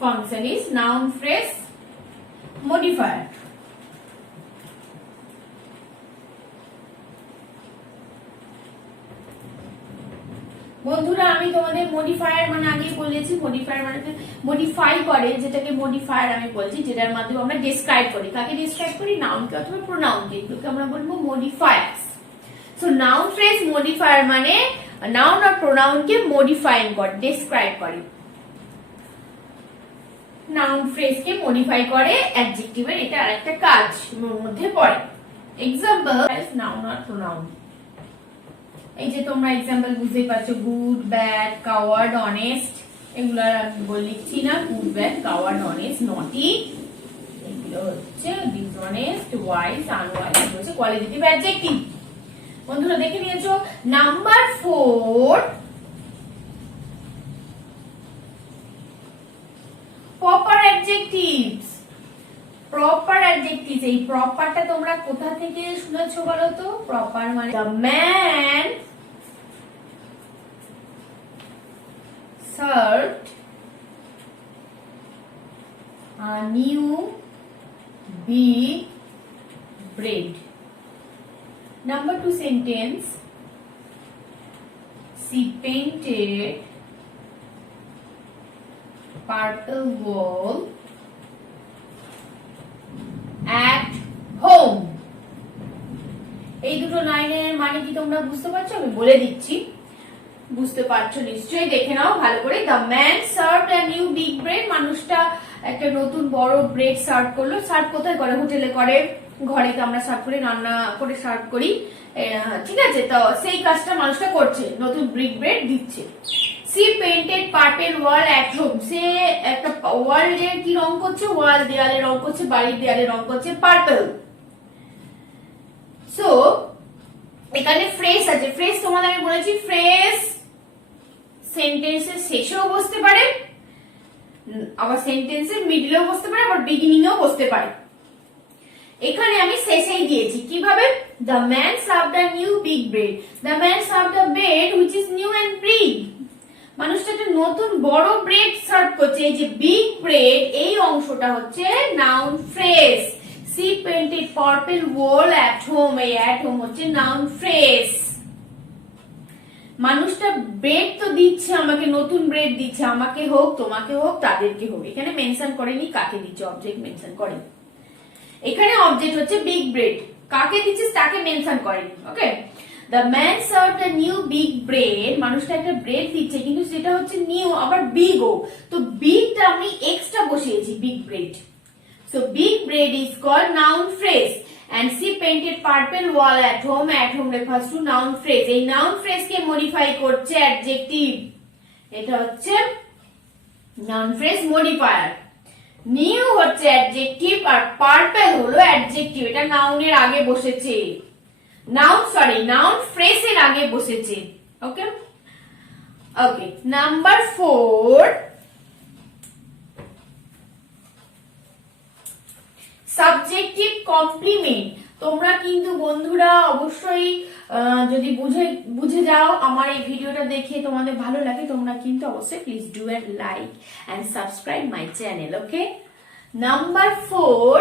function is noun phrase modifier. বন্ধুরা আমি তোমাদের মডিফায়ার মানে আগেই বলেছি, মডিফায়ার মানে মডিফাই করে, যেটাকে মডিফায়ার আমি বলছি, যেটার মাধ্যমে আমরা ডেসক্রাইব করি। কাকে ডেসক্রাইব করি? নাউনকে অথবা প্রোনাউনকে, এগুলোকে আমরা বলবো modifiers. So noun phrase modifier মানে নাউন আর প্রোনাউনকে মডিফাইং করে, ডেসক্রাইব করে। নাউন ফ্রেজকে মডিফাই করে অ্যাডজেক্টিভের, এটা আরেকটা কাজ মধ্যে পড়ে। এক্সাম্পল নাউন আর প্রোনাউন। এই যে তোমরা এক্সাম্পল বুঝতেই পারছো, গুড, ব্যাড, কাওয়ার্ড, অনেস্ট, এগুলো আমি লিখছি না। গুড, ব্যাড, কাওয়ার্ড, অনেস্ট, নটি, এগুলো হচ্ছে ডিসঅনেস্ট, ওয়াইজ, আনওয়াইজ, এগুলো হচ্ছে কোয়ালিটেটিভ অ্যাডজেক্টিভ। বন্ধুরা দেখে নিয়েছো। Number 4 proper adjectives. Proper adjectives, এই প্রপারটা তোমরা কোথা থেকে শুনেছো বলো তো? প্রপার মানে the man served a new big bread. Number 2 sentence, she painted purple wall at home. এই দুটো লাইনের মানে কি তোমরা বুঝতে পারছো? আমি বলে দিচ্ছি, বুঝতে পারছো নিশ্চয়ই, দেখে নাও ভালো করে। The man served a new big bread, মানুষটা একটা নতুন বড় ব্রেড সার্ভ করলো। সার্ভ কোথায় করে? হোটেলে করে, ঘরে তো আমরা সার্ভ করি, রান্না করে সার্ভ করি, ঠিক আছে? তো সেই কাজটা মানুষটা করছে, নতুন বিগ ব্রেড দিচ্ছে। She painted purple wall at home, সে একটা ওয়ালের কি রং করছে? ওয়াল, দেয়ালে রং করছে, বাড়ির দেয়ালে রং করছে পার্পল। সো এখানে ফ্রেজ আছে। ফ্রেজ তোমাদের আমি বলেছি, ফ্রেজ সেন্টেন্সের শেষেও বসতে পারে, আবার সেন্টেন্সের মিডলেও বসতে পারে, আবার বিগিনিং এও বসতে পারে। এখানে আমি শেষেই দিয়েছি। কিভাবে? The man served a new big bread, the man served a bread which is new and big. মানুষটা একটা নতুন বড় ব্রেড সার্ভ করছে। এই যে বিগ ব্রেড, এই অংশটা হচ্ছে noun phrase. She painted purple wall at home, এই অ্যাট হোম হচ্ছে নাউন ফ্রেজ। মানুষটা ব্রেড তো দিচ্ছে আমাকে, নতুন ব্রেড দিচ্ছে, আমাকে হোক, তোমাকে হোক, তাদেরকে হোক। এখানে মেনশন করেনি কাকে দিচ্ছে, অবজেক্ট মেনশন করেনি। এখানে অবজেক্ট হচ্ছে বিগ ব্রেড, কাকে দিচ্ছে তাকে মেনশন করেনি। Okay, the man served a new big bread, মানুষটা একটা ব্রেড দিচ্ছে, কিন্তু সেটা হচ্ছে নিউ, আবার বিগও। তো বিগটা আমি এক্সট্রা বসিয়েছি, big bread. So big bread is called noun phrase. And she painted purple wall at home. At home refers to noun phrase. এই noun phrase কে modify করছে adjective, এটা হচ্ছে noun phrase modifier. নিউ হচ্ছে অ্যাডজেক্টিভ আর পার্পল হলো অ্যাডজেক্টিভ। এটা নাউনের আগে বসেছে, নাউন ফ্রেজের আগে বসেছে। ওকে ওকে, নাম্বার 4, সাবজেক্টিভ কমপ্লিমেন্ট। তোমরা কিন্তু বন্ধুরা অবশ্যই যদি বুঝে যাও, আমার এই ভিডিওটা দেখে তোমাদের ভালো লাগে, তোমরা কিন্তু অবশ্যই please do and like and subscribe my channel. Okay, number 4,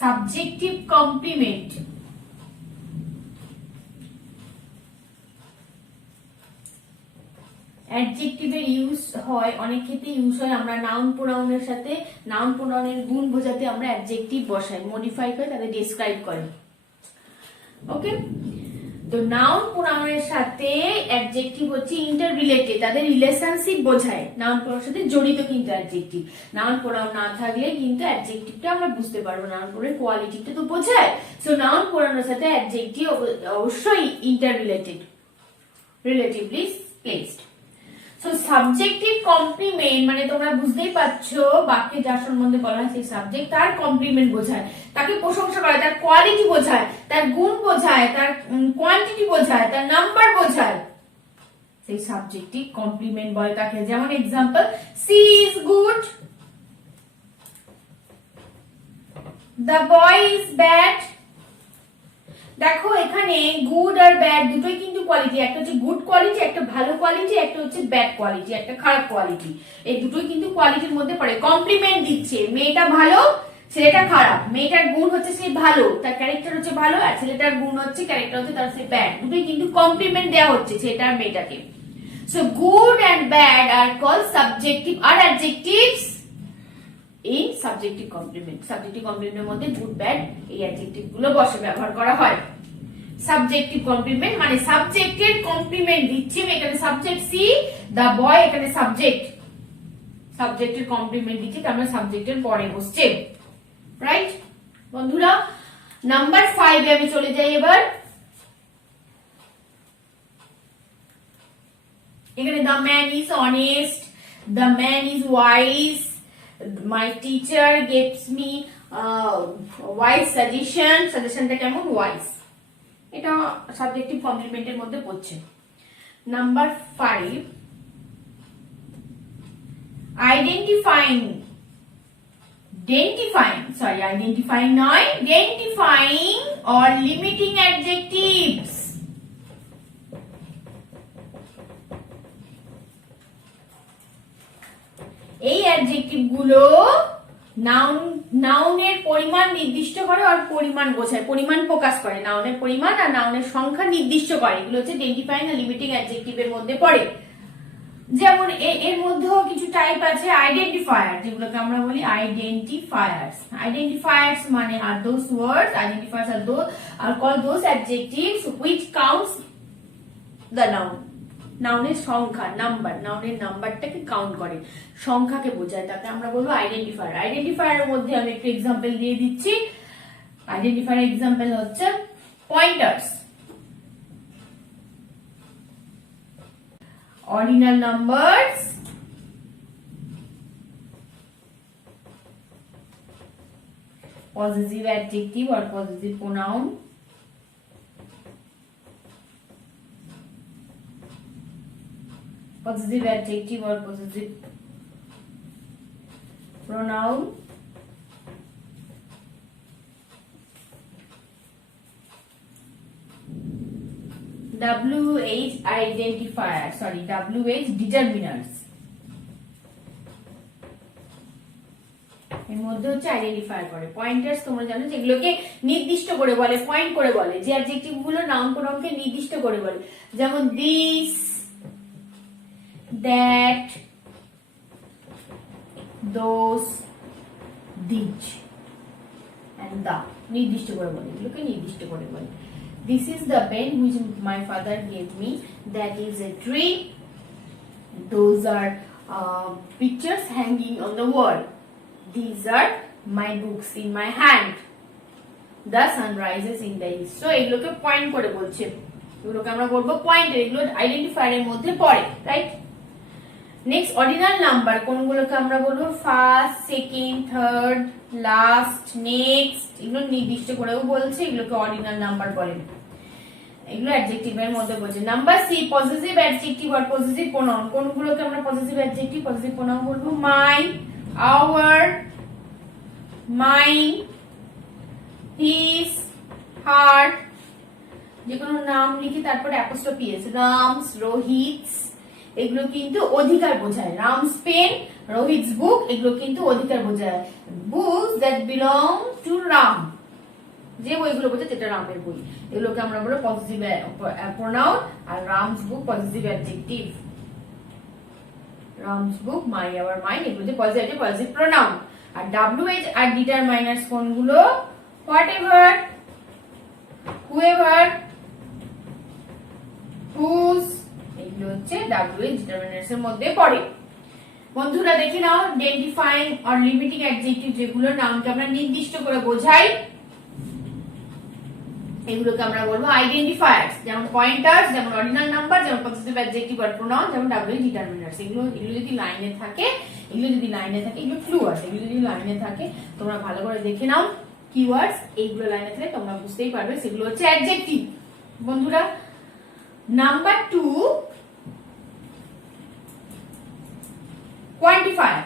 subjective complement. অ্যাডজেক্টিভের ইউজ হয়, অনেক ক্ষেত্রে ইউজ হয়। আমরা নাউন প্রোনাউনের সাথে নাউন প্রোনাউনের গুণ বোঝাতে আমরা অ্যাডজেক্টিভ বসাই, মডিফাই করে তাদের ডেসক্রাইব করে। ওকে, তো নাউন প্রোনাউনের সাথে অ্যাডজেক্টিভ হচ্ছে ইন্টার রিলেটেড, তাদের রিলেশনশিপ বোঝায়। নাউন প্রোনাউনের সাথে জড়িত কিন্তু অ্যাডজেক্টিভ। নাউন প্রোনাউন না থাকলে কিন্তু অ্যাডজেক্টিভটা আমরা বুঝতে পারবো, নাউন প্রোনাউনের কোয়ালিটিটা তো বোঝায়। সো নাউন প্রোনাউনের সাথে অ্যাডজেক্টিভ অবশ্যই interrelated, relatively placed. So subjective complement মানে তোমরা বুঝতেই পারছো, বাক্যে যার সম্বন্ধে বলা হয় সেই সাবজেক্ট, তার কমপ্লিমেন্ট বোঝায়, তাকে প্রশংসা করে, তার কোয়ালিটি বোঝায়, তার গুণ বোঝায়, তার কোয়ান্টিটি বোঝায়, তার নাম্বার বোঝায়, সেই সাবজেক্টিভ কমপ্লিমেন্ট বলে তাকে। যেমন example, she is good, the boy is bad. দেখো এখানে গুড আর ব্যাড দুটোই কিন্তু কোয়ালিটি, একটা হচ্ছে গুড কোয়ালিটি, একটা ভালো কোয়ালিটি, একটা হচ্ছে ব্যাড কোয়ালিটি, একটা খারাপ কোয়ালিটি। এই দুটোই কিন্তু কোয়ালিটির মধ্যে পড়ে। কমপ্লিমেন্ট দিচ্ছে, মেয়েটা ভালো ছেলেটা খারাপ, মেয়েটার গুণ হচ্ছে সে ভালো, তার ক্যারেক্টার হচ্ছে ভালো, আর ছেলেটার গুণ হচ্ছে ক্যারেক্টার হচ্ছে তার সে ব্যাড। দুটোই কিন্তু কমপ্লিমেন্ট দেওয়া হচ্ছে ছেলেটা আর মেয়েটাকে। So good and bad are call subjective are adjectives এই সাবজেক্টিভ কমপ্লিমেন্ট। সাবজেক্টিভ কমপ্লিমেন্টের মধ্যে গুড ব্যাড এই অ্যাডজেক্টিভ গুলো বসে ব্যবহার করা হয়। সাবজেক্টিভ কমপ্লিমেন্ট মানে সাবজেক্টের কমপ্লিমেন্ট দিচ্ছি, এখানে সাবজেক্ট সি, দা বয় এখানে সাবজেক্ট, সাবজেক্টের কমপ্লিমেন্ট দিচ্ছি, তার মানে সাবজেক্টের পরে বসছে। রাইট বন্ধুরা, নাম্বার 5 এ আমি চলে যাই এবার। এখানে the man is honest, the man is wise, my teacher gives me wise suggestion, সাজেশনটা কেমন wise, এটা সাবজেক্টিভ কমপ্লিমেন্টের মধ্যে পড়ছে। নাম্বার 5, identifying নয়, identifying or limiting adjectives। এই অ্যাডজেক্টিভ গুলো নাউনের পরিমাণ নির্দিষ্ট করে আর পরিমাণ বোঝায়, পরিমাণ প্রকাশ করে, নাউনের পরিমাণ আর নাউনের সংখ্যা নির্দিষ্ট করে। এগুলো হচ্ছে আইডেন্টিফাইং আর লিমিটিং অ্যাডজেক্টিভের মধ্যে পড়ে। যেমন এর মধ্যেও কিছু টাইপ আছে আইডেন্টিফায়ার, যেগুলোকে আমরা বলি আইডেন্টিফায়ার্স। আইডেন্টিফায়ার্স মানে are those words, identifiers are call those adjectives which counts the noun. নাউনের সংখ্যা, নাম্বার, নাউনের নাম্বারটাকে কাউন্ট করে, সংখ্যাকে বোঝায়, তাকে আমরা বলবো আইডেন্টিফায়ার। আইডেন্টিফায়ারের মধ্যে আমি একটা এক্সাম্পল দিয়ে দিচ্ছি। আইডেন্টিফায়ার এক্সাম্পল হচ্ছে pointers, ordinal numbers, possessive adjective or possessive pronoun, possessive adjective or possessive pronoun, WH identifier, WH determinants। এর মধ্যে হচ্ছে আইডেন্টিফায়ার করে। পয়েন্টার্স তোমরা জানো যেগুলোকে নির্দিষ্ট করে বলে, পয়েন্ট করে বলে, যে অ্যাডজেক্টিভ গুলো নাউন প্রোনাউনকে নির্দিষ্ট করে বলে। যেমন this, that, those, these and the, নির্দিষ্ট করে বলে, এগুলোকে নির্দিষ্ট করে বলে। This is the pen which my father gave me. That is a tree. Those are pictures hanging on the wall. These are my books in my hand. The sun rises in the east. So এগুলোকে পয়েন্ট করে বলছে, এগুলোকে আমরা বলবো পয়েন্টার। এগুলো আইডেন্টিফায়ার এর মধ্যে পড়ে, রাইট? নেক্সট অর্ডিনাল নাম্বার কোনগুলোকে আমরা বলবো first, second, third, last, next, এগুলো নির্দিষ্ট করেও বলছে, এগুলোকে অর্ডিনাল নাম্বার বলে। এগুলো অ্যাডজেক্টিভের মধ্যে বলছে। নাম্বার সি পজিটিভ অ্যাডজেক্টিভ আর পজিটিভ প্রোনাউন কোনগুলোকে আমরা পজিটিভ অ্যাডজেক্টিভ পজিটিভ প্রোনাউন বলবো? মাই, আওয়ার, মাইন, হিজ, হার, যে কোনো নাম লিখে তারপরে অ্যাপোস্ট্রফি এস, রামস, রোহিতস, এগুলো কিন্তু অধিকার বোঝায়। রামস পেন, রোহিতস বুক, এগুলো কিন্তু অধিকার বোঝায়। Books that belong to Ram, যে বইগুলো বোঝায় সেটা রামের বই, এগুলোকে আমরা বলবো পজিটিভ প্রোনাউন। আর রামস বুক পজিটিভ অ্যাডজেক্টিভ, রামস বুক, মাই, আওয়ার, মাইন, এগুলো যে পজিটিভ প্রোনাউন। আর WH আর ডিটারমাইনার্স কোনগুলো? হোয়াটএভার, হুএভার, হুজ, এগুলো হচ্ছে WH ডিটারমাইনার্স এর মধ্যে পড়ে। বন্ধুরা দেখে নাও, আইডেন্টিফাইং অর লিমিটিং অ্যাডজেক্টিভ যেগুলো নাউনকে আমরা নির্দিষ্ট করে বোঝাই, এগুলোকে আমরা বলবো আইডেন্টিফায়ার্স। যেমন পয়েন্টার্স, যেমন অর্ডিনাল নাম্বার, যেমন পজিটিভ অ্যাডজেক্টিভ আর প্রোনাউন, যেমন WH ডিটারমিনার্স। এগুলো যদি লাইনে থাকে, এগুলো ক্লু আছে। এগুলো যদি লাইনে থাকে তোমরা ভালো করে দেখে নাও, কিওয়ার্ডস এইগুলো লাইনে থাকে তোমরা বুঝতেই পারবে, সেগুলো হচ্ছে অ্যাডজেক্টিভ। বন্ধুরা নাম্বার 2 কোয়ান্টিফায়ার,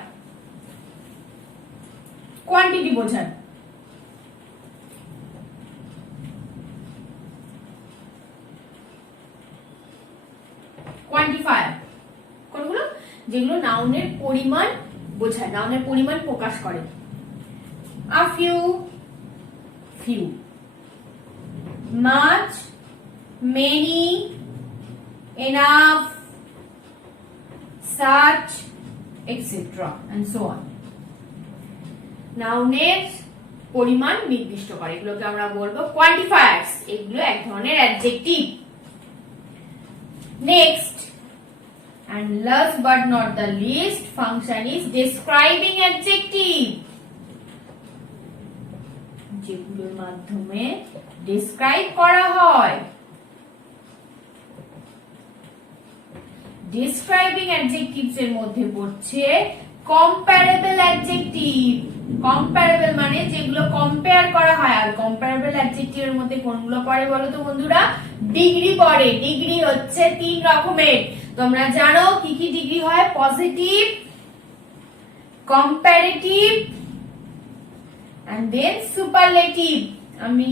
কোয়ান্টিটি বোঝায়। কোয়ান্টিফায়ার কোনগুলো? যেগুলো নাউনের পরিমাণ বোঝায়, নাউনের পরিমাণ প্রকাশ করে। a few, few, much, many, enough, such, etc. and so on. নাউনের পরিমাণ নির্দিষ্ট করে, এগুলোকে আমরা বলবো কোয়ান্টিফায়ার্স। এগুলো এক ধরনের adjective. Next, and last but not the least function is describing adjective, যেগুলোর মাধ্যমে describe করা হয়। describing adjectives এর মধ্যে পড়ছে comparable adjective। comparable মানে যেগুলো কম্পেয়ার করা হয়। আর comparable adjective এর মধ্যে কোনগুলো পড়ে বলো তো বন্ধুরা? ডিগ্রি পড়ে। ডিগ্রি হচ্ছে 3 রকমের, তোমরা জানো কি কি ডিগ্রি হয়? Positive, comparative and then superlative. আমি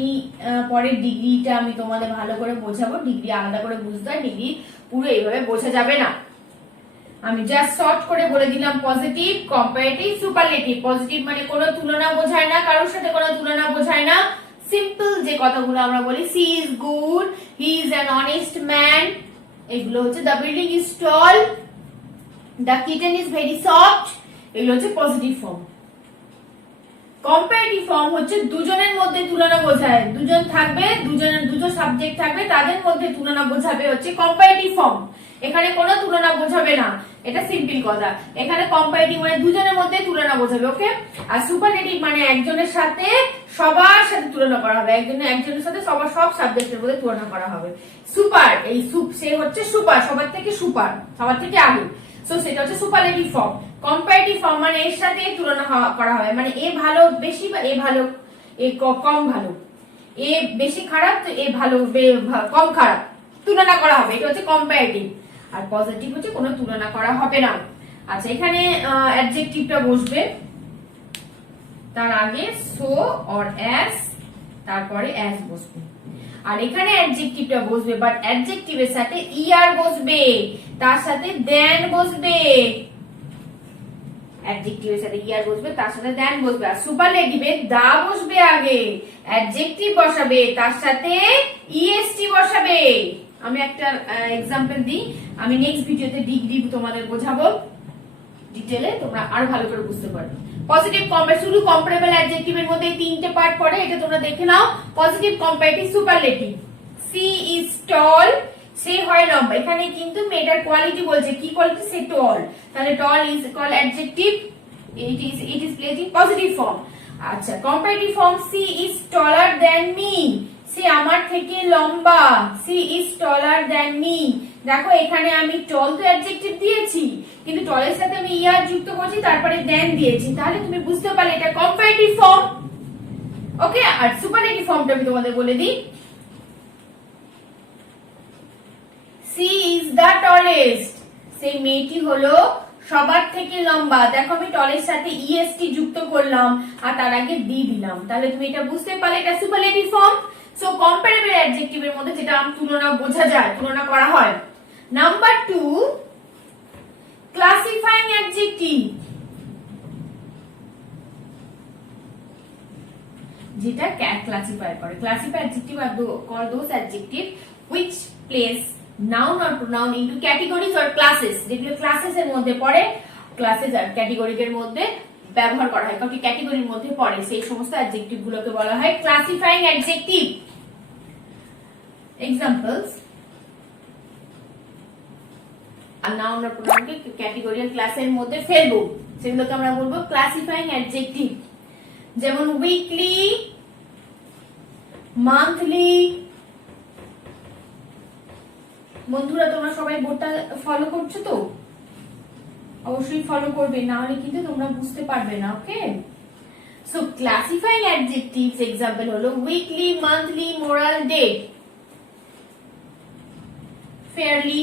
পরে ডিগ্রিটা আমি তোমাদের ভালো করে বোঝাবো, ডিগ্রি আলাদা করে বুঝতে হয়, ডিগ্রি পুরো এইভাবে বোঝা যাবে না। আমি জাস্ট শর্ট করে বলে দিলাম পজিটিভ, কম্পারেটিভ, সুপারলেটিভ। পজিটিভ মানে কোনো তুলনা বোঝায় না, কারোর সাথে কোনো তুলনা বোঝায় না। সিম্পল যে কথাগুলো আমরা বলি, she is good, he is an honest man, এগুলো হচ্ছে the building is tall, the kitten is very soft, এগুলো হচ্ছে পজিটিভ ফর্ম। কম্পারেটিভ ফর্ম হচ্ছে দুজনের মধ্যে তুলনা বোঝায়। দুজন থাকবে, দুটো সাবজেক্ট থাকবে, তাদের মধ্যে তুলনা বোঝাবে হচ্ছে কম্পারেটিভ ফর্ম। এখানে কোনো তুলনা বোঝাবে না, এটা সিম্পল কথা। এখানে কম্পারেটিভ মানে দুজনের মধ্যে তুলনা বোঝাবে, ওকে। আর সুপারলেটিভ মানে একজনের সাথে সবার সাথে তুলনা করা হবে, একজনের সাথে সব সাবজেক্টের মধ্যে তুলনা করা হবে। সুপার, এই সে হচ্ছে সুপার, সবার থেকে সুপার, সবার থেকে আগে, সো সেটা হচ্ছে সুপারলেটিভ ফর্ম। কম্পারেটিভ ফর্ম মানে এর সাথে তুলনা করা হবে, মানে এ ভালো বেশি বা এ ভালো এ কম ভালো, এ বেশি খারাপ তো এ ভালো কম খারাপ, তুলনা করা হবে, এটা হচ্ছে কম্পারেটিভ। আর পজিটিভ হচ্ছে কোনো তুলনা করা হবে না। আচ্ছা, এখানে অ্যাডজেক্টিভটা বসবে, তার আগে সো অর অ্যাজ, তারপরে অ্যাজ বসবে। আর এখানে অ্যাডজেক্টিভটা বসবে, বাট অ্যাডজেক্টিভের সাথে ইআর বসবে, তার সাথে দেন বসবে। অ্যাডজেক্টিভের সাথে ইআর বসবে, তার সাথে দেন বসবে। আর সুপারলেটিভে দা বসবে আগে, অ্যাডজেক্টিভ বসাবে, তার সাথে ইএসটি বসাবে। আমি একটা এক্সাম্পল দিই, আমি নেক্সট ভিডিওতে ডিগ্রি তোমাদের বোঝাবো ডিটেইলে, তোমরা আরো ভালো করে বুঝতে পারবে। পজিটিভ কম্পারেটিভ, শুধু কম্পারেবল অ্যাডজেক্টিভের মধ্যে তিনটে পার্ট পড়ে, এটা তোমরা দেখে নাও। Positive, comparative, superlative. She is tall, সে হয় লম্বা। এখানে কিন্তু মেয়েটার কোয়ালিটি বলছে, কি কোয়ালিটি? সে টল, তাহলে tall is call adjective, it is placed in positive form. আচ্ছা, comparative form, she is taller than me, সে আমার থেকে লম্বা, she is taller than me. দেখো এখানে আমি টল তো অ্যাডজেক্টিভ দিয়েছি, কিন্তু টলের সাথে আমি ইয়ার যুক্ত করছি, তারপরে দেন দিয়েছি, তাহলে তুমি বুঝতে পারলে এটা কম্পারেটিভ ফর্ম। ওকে, আর সুপারলেটিভ ফর্মটা আমি তোমাদের বলে দিই। সি ইজ দ্য টলেস্ট, সেই মেয়েটি হলো সবার থেকে লম্বা। দেখো আমি টলের সাথে ইএসটি যুক্ত করলাম আর তার আগে ডি দিলাম, তাহলে তুমি এটা বুঝতে পারলে এটা সুপারলেটিভ ফর্ম। সো কম্পারেবল অ্যাডজেক্টিভের মধ্যে যেটা তুলনা বোঝা যায়, তুলনা করা হয়। নাম্বার 2, ক্লাসিফাইং অ্যাডজেক্টিভ, যেটা ক্লাসিফাই করে। Classify adjective are call those adjective which place noun or pronoun into categories or classes, যেগুলো ক্লাসেস এর মধ্যে পড়ে, ক্লাসেস আর ক্যাটেগরির মধ্যে ব্যবহার করা হয়, কারণ ক্যাটেগরির মধ্যে পড়ে, সেই সমস্ত অ্যাডজেক্টিভ গুলোকে বলা হয় ক্লাসিফাইং অ্যাডজেক্টিভ। এক্সাম্পলস, নাউন আর প্রোনাউনকে ক্যাটেগরি আর ক্লাসের মধ্যে ফেলবো, সেগুলোকে আমরা বলবো ক্লাসিফাইং অ্যাডজেক্টিভ। যেমন উইকলি, মান্থলি। বন্ধুরা তোমরা সবাই বোর্ডটা ফলো করছো তো? অবশ্যই ফলো করবে, না হলে কিন্তু তোমরা বুঝতে পারবে না। Okay, so classifying adjectives example হলো weekly, monthly, moral, date. Fairly,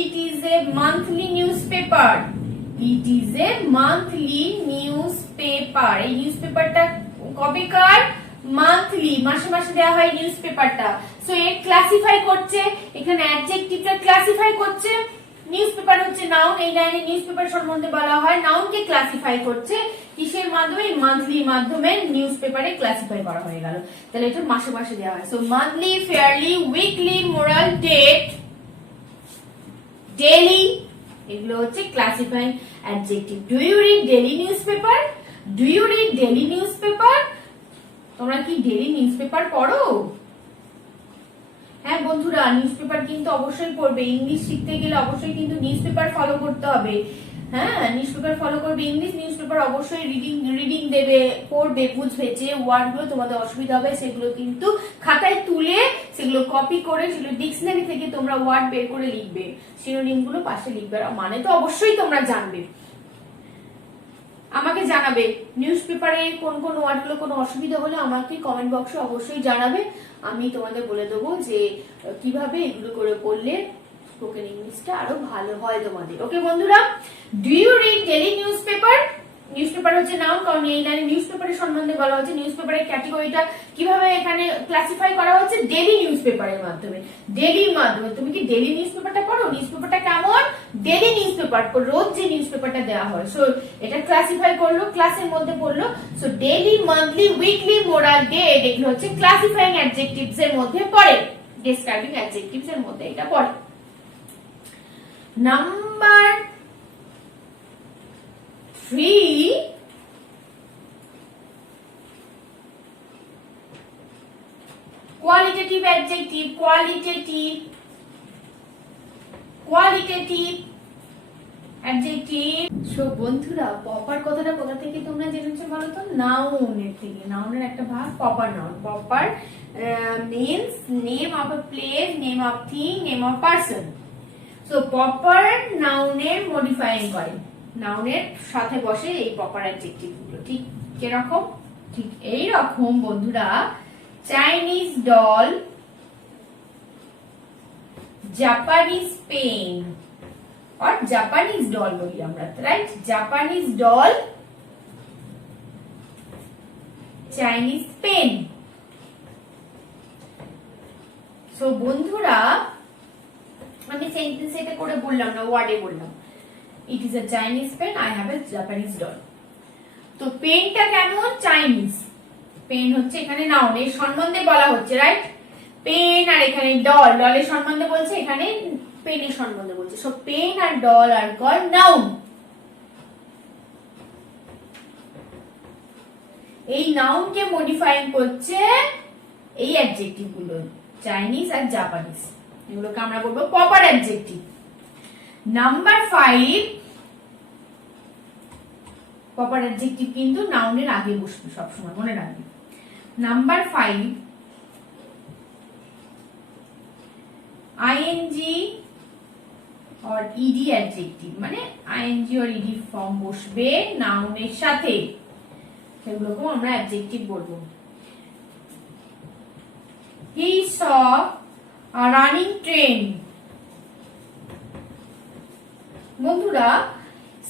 it is a monthly newspaper, it is a monthly newspaper। এই নিউজপেপারটা কবেকার? মান্থলি, মাসে মাসে দেওয়া হয় নিউজপেপারটা। সো এর ক্লাসিফাই করছে, এখানে অ্যাডজেক্টিভটা ক্লাসিফাই করছে। নিউজপেপার হচ্ছে নাউন, এই লাইনে নিউজপেপার সম্বন্ধে বলা হয়, নাউনকে ক্লাসিফাই করছে কিসের মাধ্যমে? মান্থলি মাধ্যমে নিউজপেপারে ক্লাসিফাই করা হয়ে গেল, তাহলে এটা মাসে মাসে দেওয়া হয়। So monthly, fairly, weekly, moral, date, daily, এগুলো হচ্ছে classifying adjective. Do you read daily newspaper? Do you read daily newspaper? তোমরা কি ডেইলি নিউজপেপার পড়ো? হ্যাঁ বন্ধুরা, নিউজপেপার কিন্তু অবশ্যই পড়বে। ইংলিশ শিখতে গেলে অবশ্যই কিন্তু নিউজপেপার ফলো করতে হবে। হ্যাঁ, নিউজপেপার ফলো করবে, ইংলিশ নিউজপেপার অবশ্যই রিডিং দেবে, পড়বে, বুঝবে। যে ওয়ার্ড গুলো তোমাদের অসুবিধা হবে সেগুলো কিন্তু খাতায় তুলে সেগুলো কপি করে সেগুলো ডিকশনারি থেকে তোমরা ওয়ার্ড বের করে লিখবে, সিনোনিম গুলো পাশে লিখবে, মানে তো অবশ্যই তোমরা জানবে। আমাকে জানাবে নিউজপেপারে কোন কোন ওয়ার্ড গুলো কোনো অসুবিধা হলে আমাকে কমেন্ট বক্সে অবশ্যই জানাবে, আমি তোমাদের বলে দেবো যে কিভাবে এগুলো করে পড়লে স্পোকেন ইংলিশটা আরো ভালো হয় তোমাদের। ওকে বন্ধুরা, do you read daily newspaper? Newspaper হচ্ছে নাউন, কারণ এই লাইনে নিউজপেপারের সম্বন্ধে বলা হচ্ছে। নিউজপেপারের ক্যাটেগরিটা কিভাবে এখানে ক্লাসিফাই করা হচ্ছে? ডেইলি নিউজপেপারের মাধ্যমে। ডেইলির মাধ্যমে। তুমি কি ডেইলি নিউজপেপারটা পড়ো? নিউজপেপারটা কেমন? ডেইলি নিউজপেপার, রোজ যে নিউজপেপারটা দেওয়া হয়। সো এটা ক্লাসিফাই করলো, ক্লাসের মধ্যে পড়লো। So daily, monthly, weekly, moral, date, এগুলো হচ্ছে ক্লাসিফাইং অ্যাডজেক্টিভস এর মধ্যে পড়ে, ডেসক্রাইবিং অ্যাডজেক্টিভস এর মধ্যে এটা পড়ে। Number 3, qualitative adjective. Qualitative adjective. So বন্ধুরা, পপার কথাটা কোথা থেকে তোমরা জেনেছো বলো তো? নাউনের থেকে। নাউনের একটা ভাগ popper noun. Popper means name of a place, name of thing, name of person. So popper নাউনের মডিফাইং করে, নাউনের সাথে বসে এই পপার অ্যাডজেক্টিভ গুলো। ঠিক কিরকম? ঠিক এই রকম বন্ধুরা, চাইনিজ ডল, জাপানিজ পেন, আর জাপানিজ ডল বলি আমরা, right? Japanese doll, Chinese pen. So বন্ধুরা, আমি সেন্টেন্স এটা করে বললাম না, ওয়ার্ডে বললাম। It is a Chinese pen, I have a Japanese doll. তো পেনটা কেমন? চাইনিজ। পেন হচ্ছে এখানে নাউন, এর সম্বন্ধে বলা হচ্ছে, রাইট? পেন, আর এখানে ডল, ডলের সম্বন্ধে বলছে, এখানে পেনের সম্বন্ধে বলছে। সো পেন আর ডল আর কল নাউন। এই নাউনকে মডিফাইং করছে এই অ্যাডজেক্টিভ গুলো, চাইনিজ আর জাপানিজ, এগুলোকে আমরা বলবো proper adjective. Number 5, proper adjective কিন্তু নাউনের আগে বসবে সবসময়, মনে রাখবে। নাম্বার 5, আইএনজি और ed অ্যাডজেক্টিভ মানে আইএনজি আর ed ফর্ম বসবে নাউনের সাথে, সেগুলোকে আমরা অ্যাডজেক্টিভ বলবো। He saw a running train. বন্ধুরা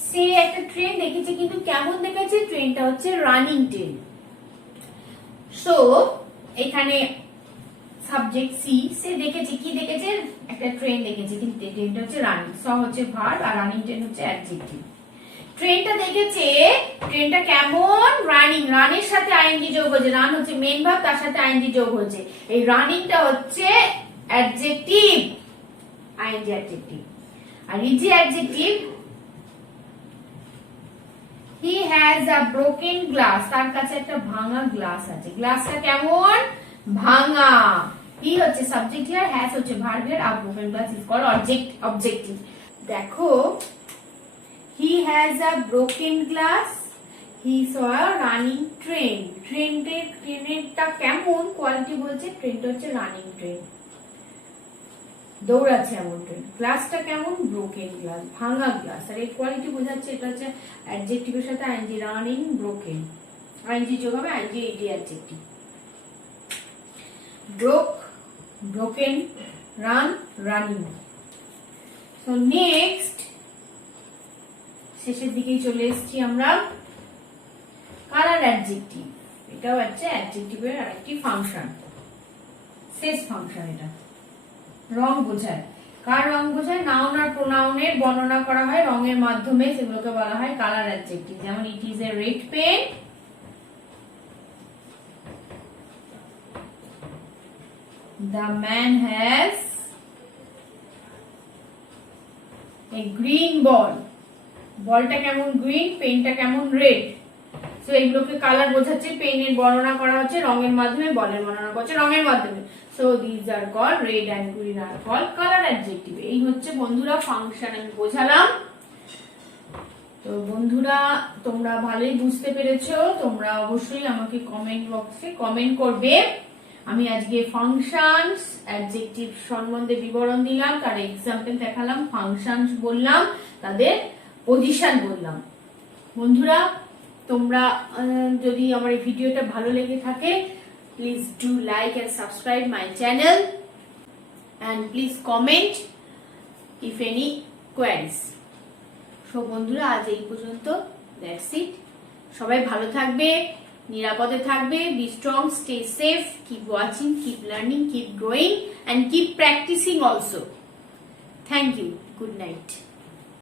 সে একটা ট্রেন দেখেছে, কিন্তু কেমন দেখেছে? ট্রেনটা হচ্ছে রানিং ট্রেন। সো এখানে সাবজেক্ট সি, সে দেখেছে কি দেখেছে? একটা ট্রেন দেখেছে, কিন্তু ট্রেনটা হচ্ছে রানিং। স হচ্ছে ভার্ব আর রানিং ট্রেন হচ্ছে অ্যাডজেক্টিভ। ট্রেনটা দেখেছে, ট্রেনটা কেমন? রানিং, রানের সাথে আইএনজি যোগ হয়েছে, রান হচ্ছে মেইন ভার্ব, তার সাথে আইএনজি যোগ হয়েছে। এই রানিংটা হচ্ছে অ্যাডজেক্টিভ, আইএনজি অ্যাডজেক্টিভ। আর ED adjective, he has a broken glass, তার কাছে একটা ভাঙা গ্লাস আছে। গ্লাসটা কেমন? ভাঙা। হি হচ্ছে সাবজেক্ট হিয়ার, হ্যাজ হচ্ছে ভার্ব হিয়ার, আর broken glass is called objective. দেখো, he has a broken glass, he saw a running train. ট্রেনটা কেমন? কোয়ালিটি বলছে, ট্রেনটা হচ্ছে রানিং ট্রেন, দৌড়াচ্ছে এমন ট্রেন। গ্লাসটা কেমন? ব্রোকেন গ্লাস, ভাঙা গ্লাস। আর এই কোয়ালিটি বোঝাচ্ছে, এটা হচ্ছে অ্যাডজেক্টিভের সাথে আইএনজি, রানিং, ব্রোকেন, আইএনজি যোগ হবে, ING ED adjective. Broke, broken, run, running. So next, শেষের দিকেই চলে এসেছি আমরা। কালার অ্যাডজেক্টিভ, এটাও হচ্ছে অ্যাডজেক্টিভের আরেকটি ফাংশন, শেষ ফাংশন। এটা রং বোঝায়। কার রং বোঝায়? নাউন আর প্রোনাউনের বর্ণনা করা হয় রঙের মাধ্যমে, সেগুলোকে বলা হয় কালার অ্যাডজেক্টিভ। যেমন it is a red pen, the man has a green ball. বলটা কেমন? গ্রিন, পেনটা কেমন? রেড। সো এইগুলোকে কালার বোঝাচ্ছে, পেনের বর্ণনা করা হচ্ছে রঙের মাধ্যমে, বলের বর্ণনা করছে রঙের মাধ্যমে। So this are called, red and green are called colour adjective. এই হচ্ছে বন্ধুরা ফাংশন, আমি বোঝালাম। তো বন্ধুরা তোমরা ভালোই বুঝতে পেরেছো। তোমরা অবশ্যই আমাকে কমেন্ট বক্সে কমেন্ট করবে। আমি আজকে ফাংশনস অ্যাডজেক্টিভ সম্বন্ধে বিবরণ দিলাম, তার এক্সাম্পল দেখালাম, ফাংশনস বললাম, তাদের পজিশন বললাম। বন্ধুরা তোমরা যদি আমার এই ভিডিওটা ভালো লেগে থাকে, please do like and subscribe my channel and please comment if any queries. সো বন্ধুরা আজ এই পর্যন্ত, দ্যাটস ইট। সবাই ভালো থাকবে, নিরাপদে থাকবে, be strong, stay safe, keep watching, keep learning, keep growing and keep practising also. Thank you, good night.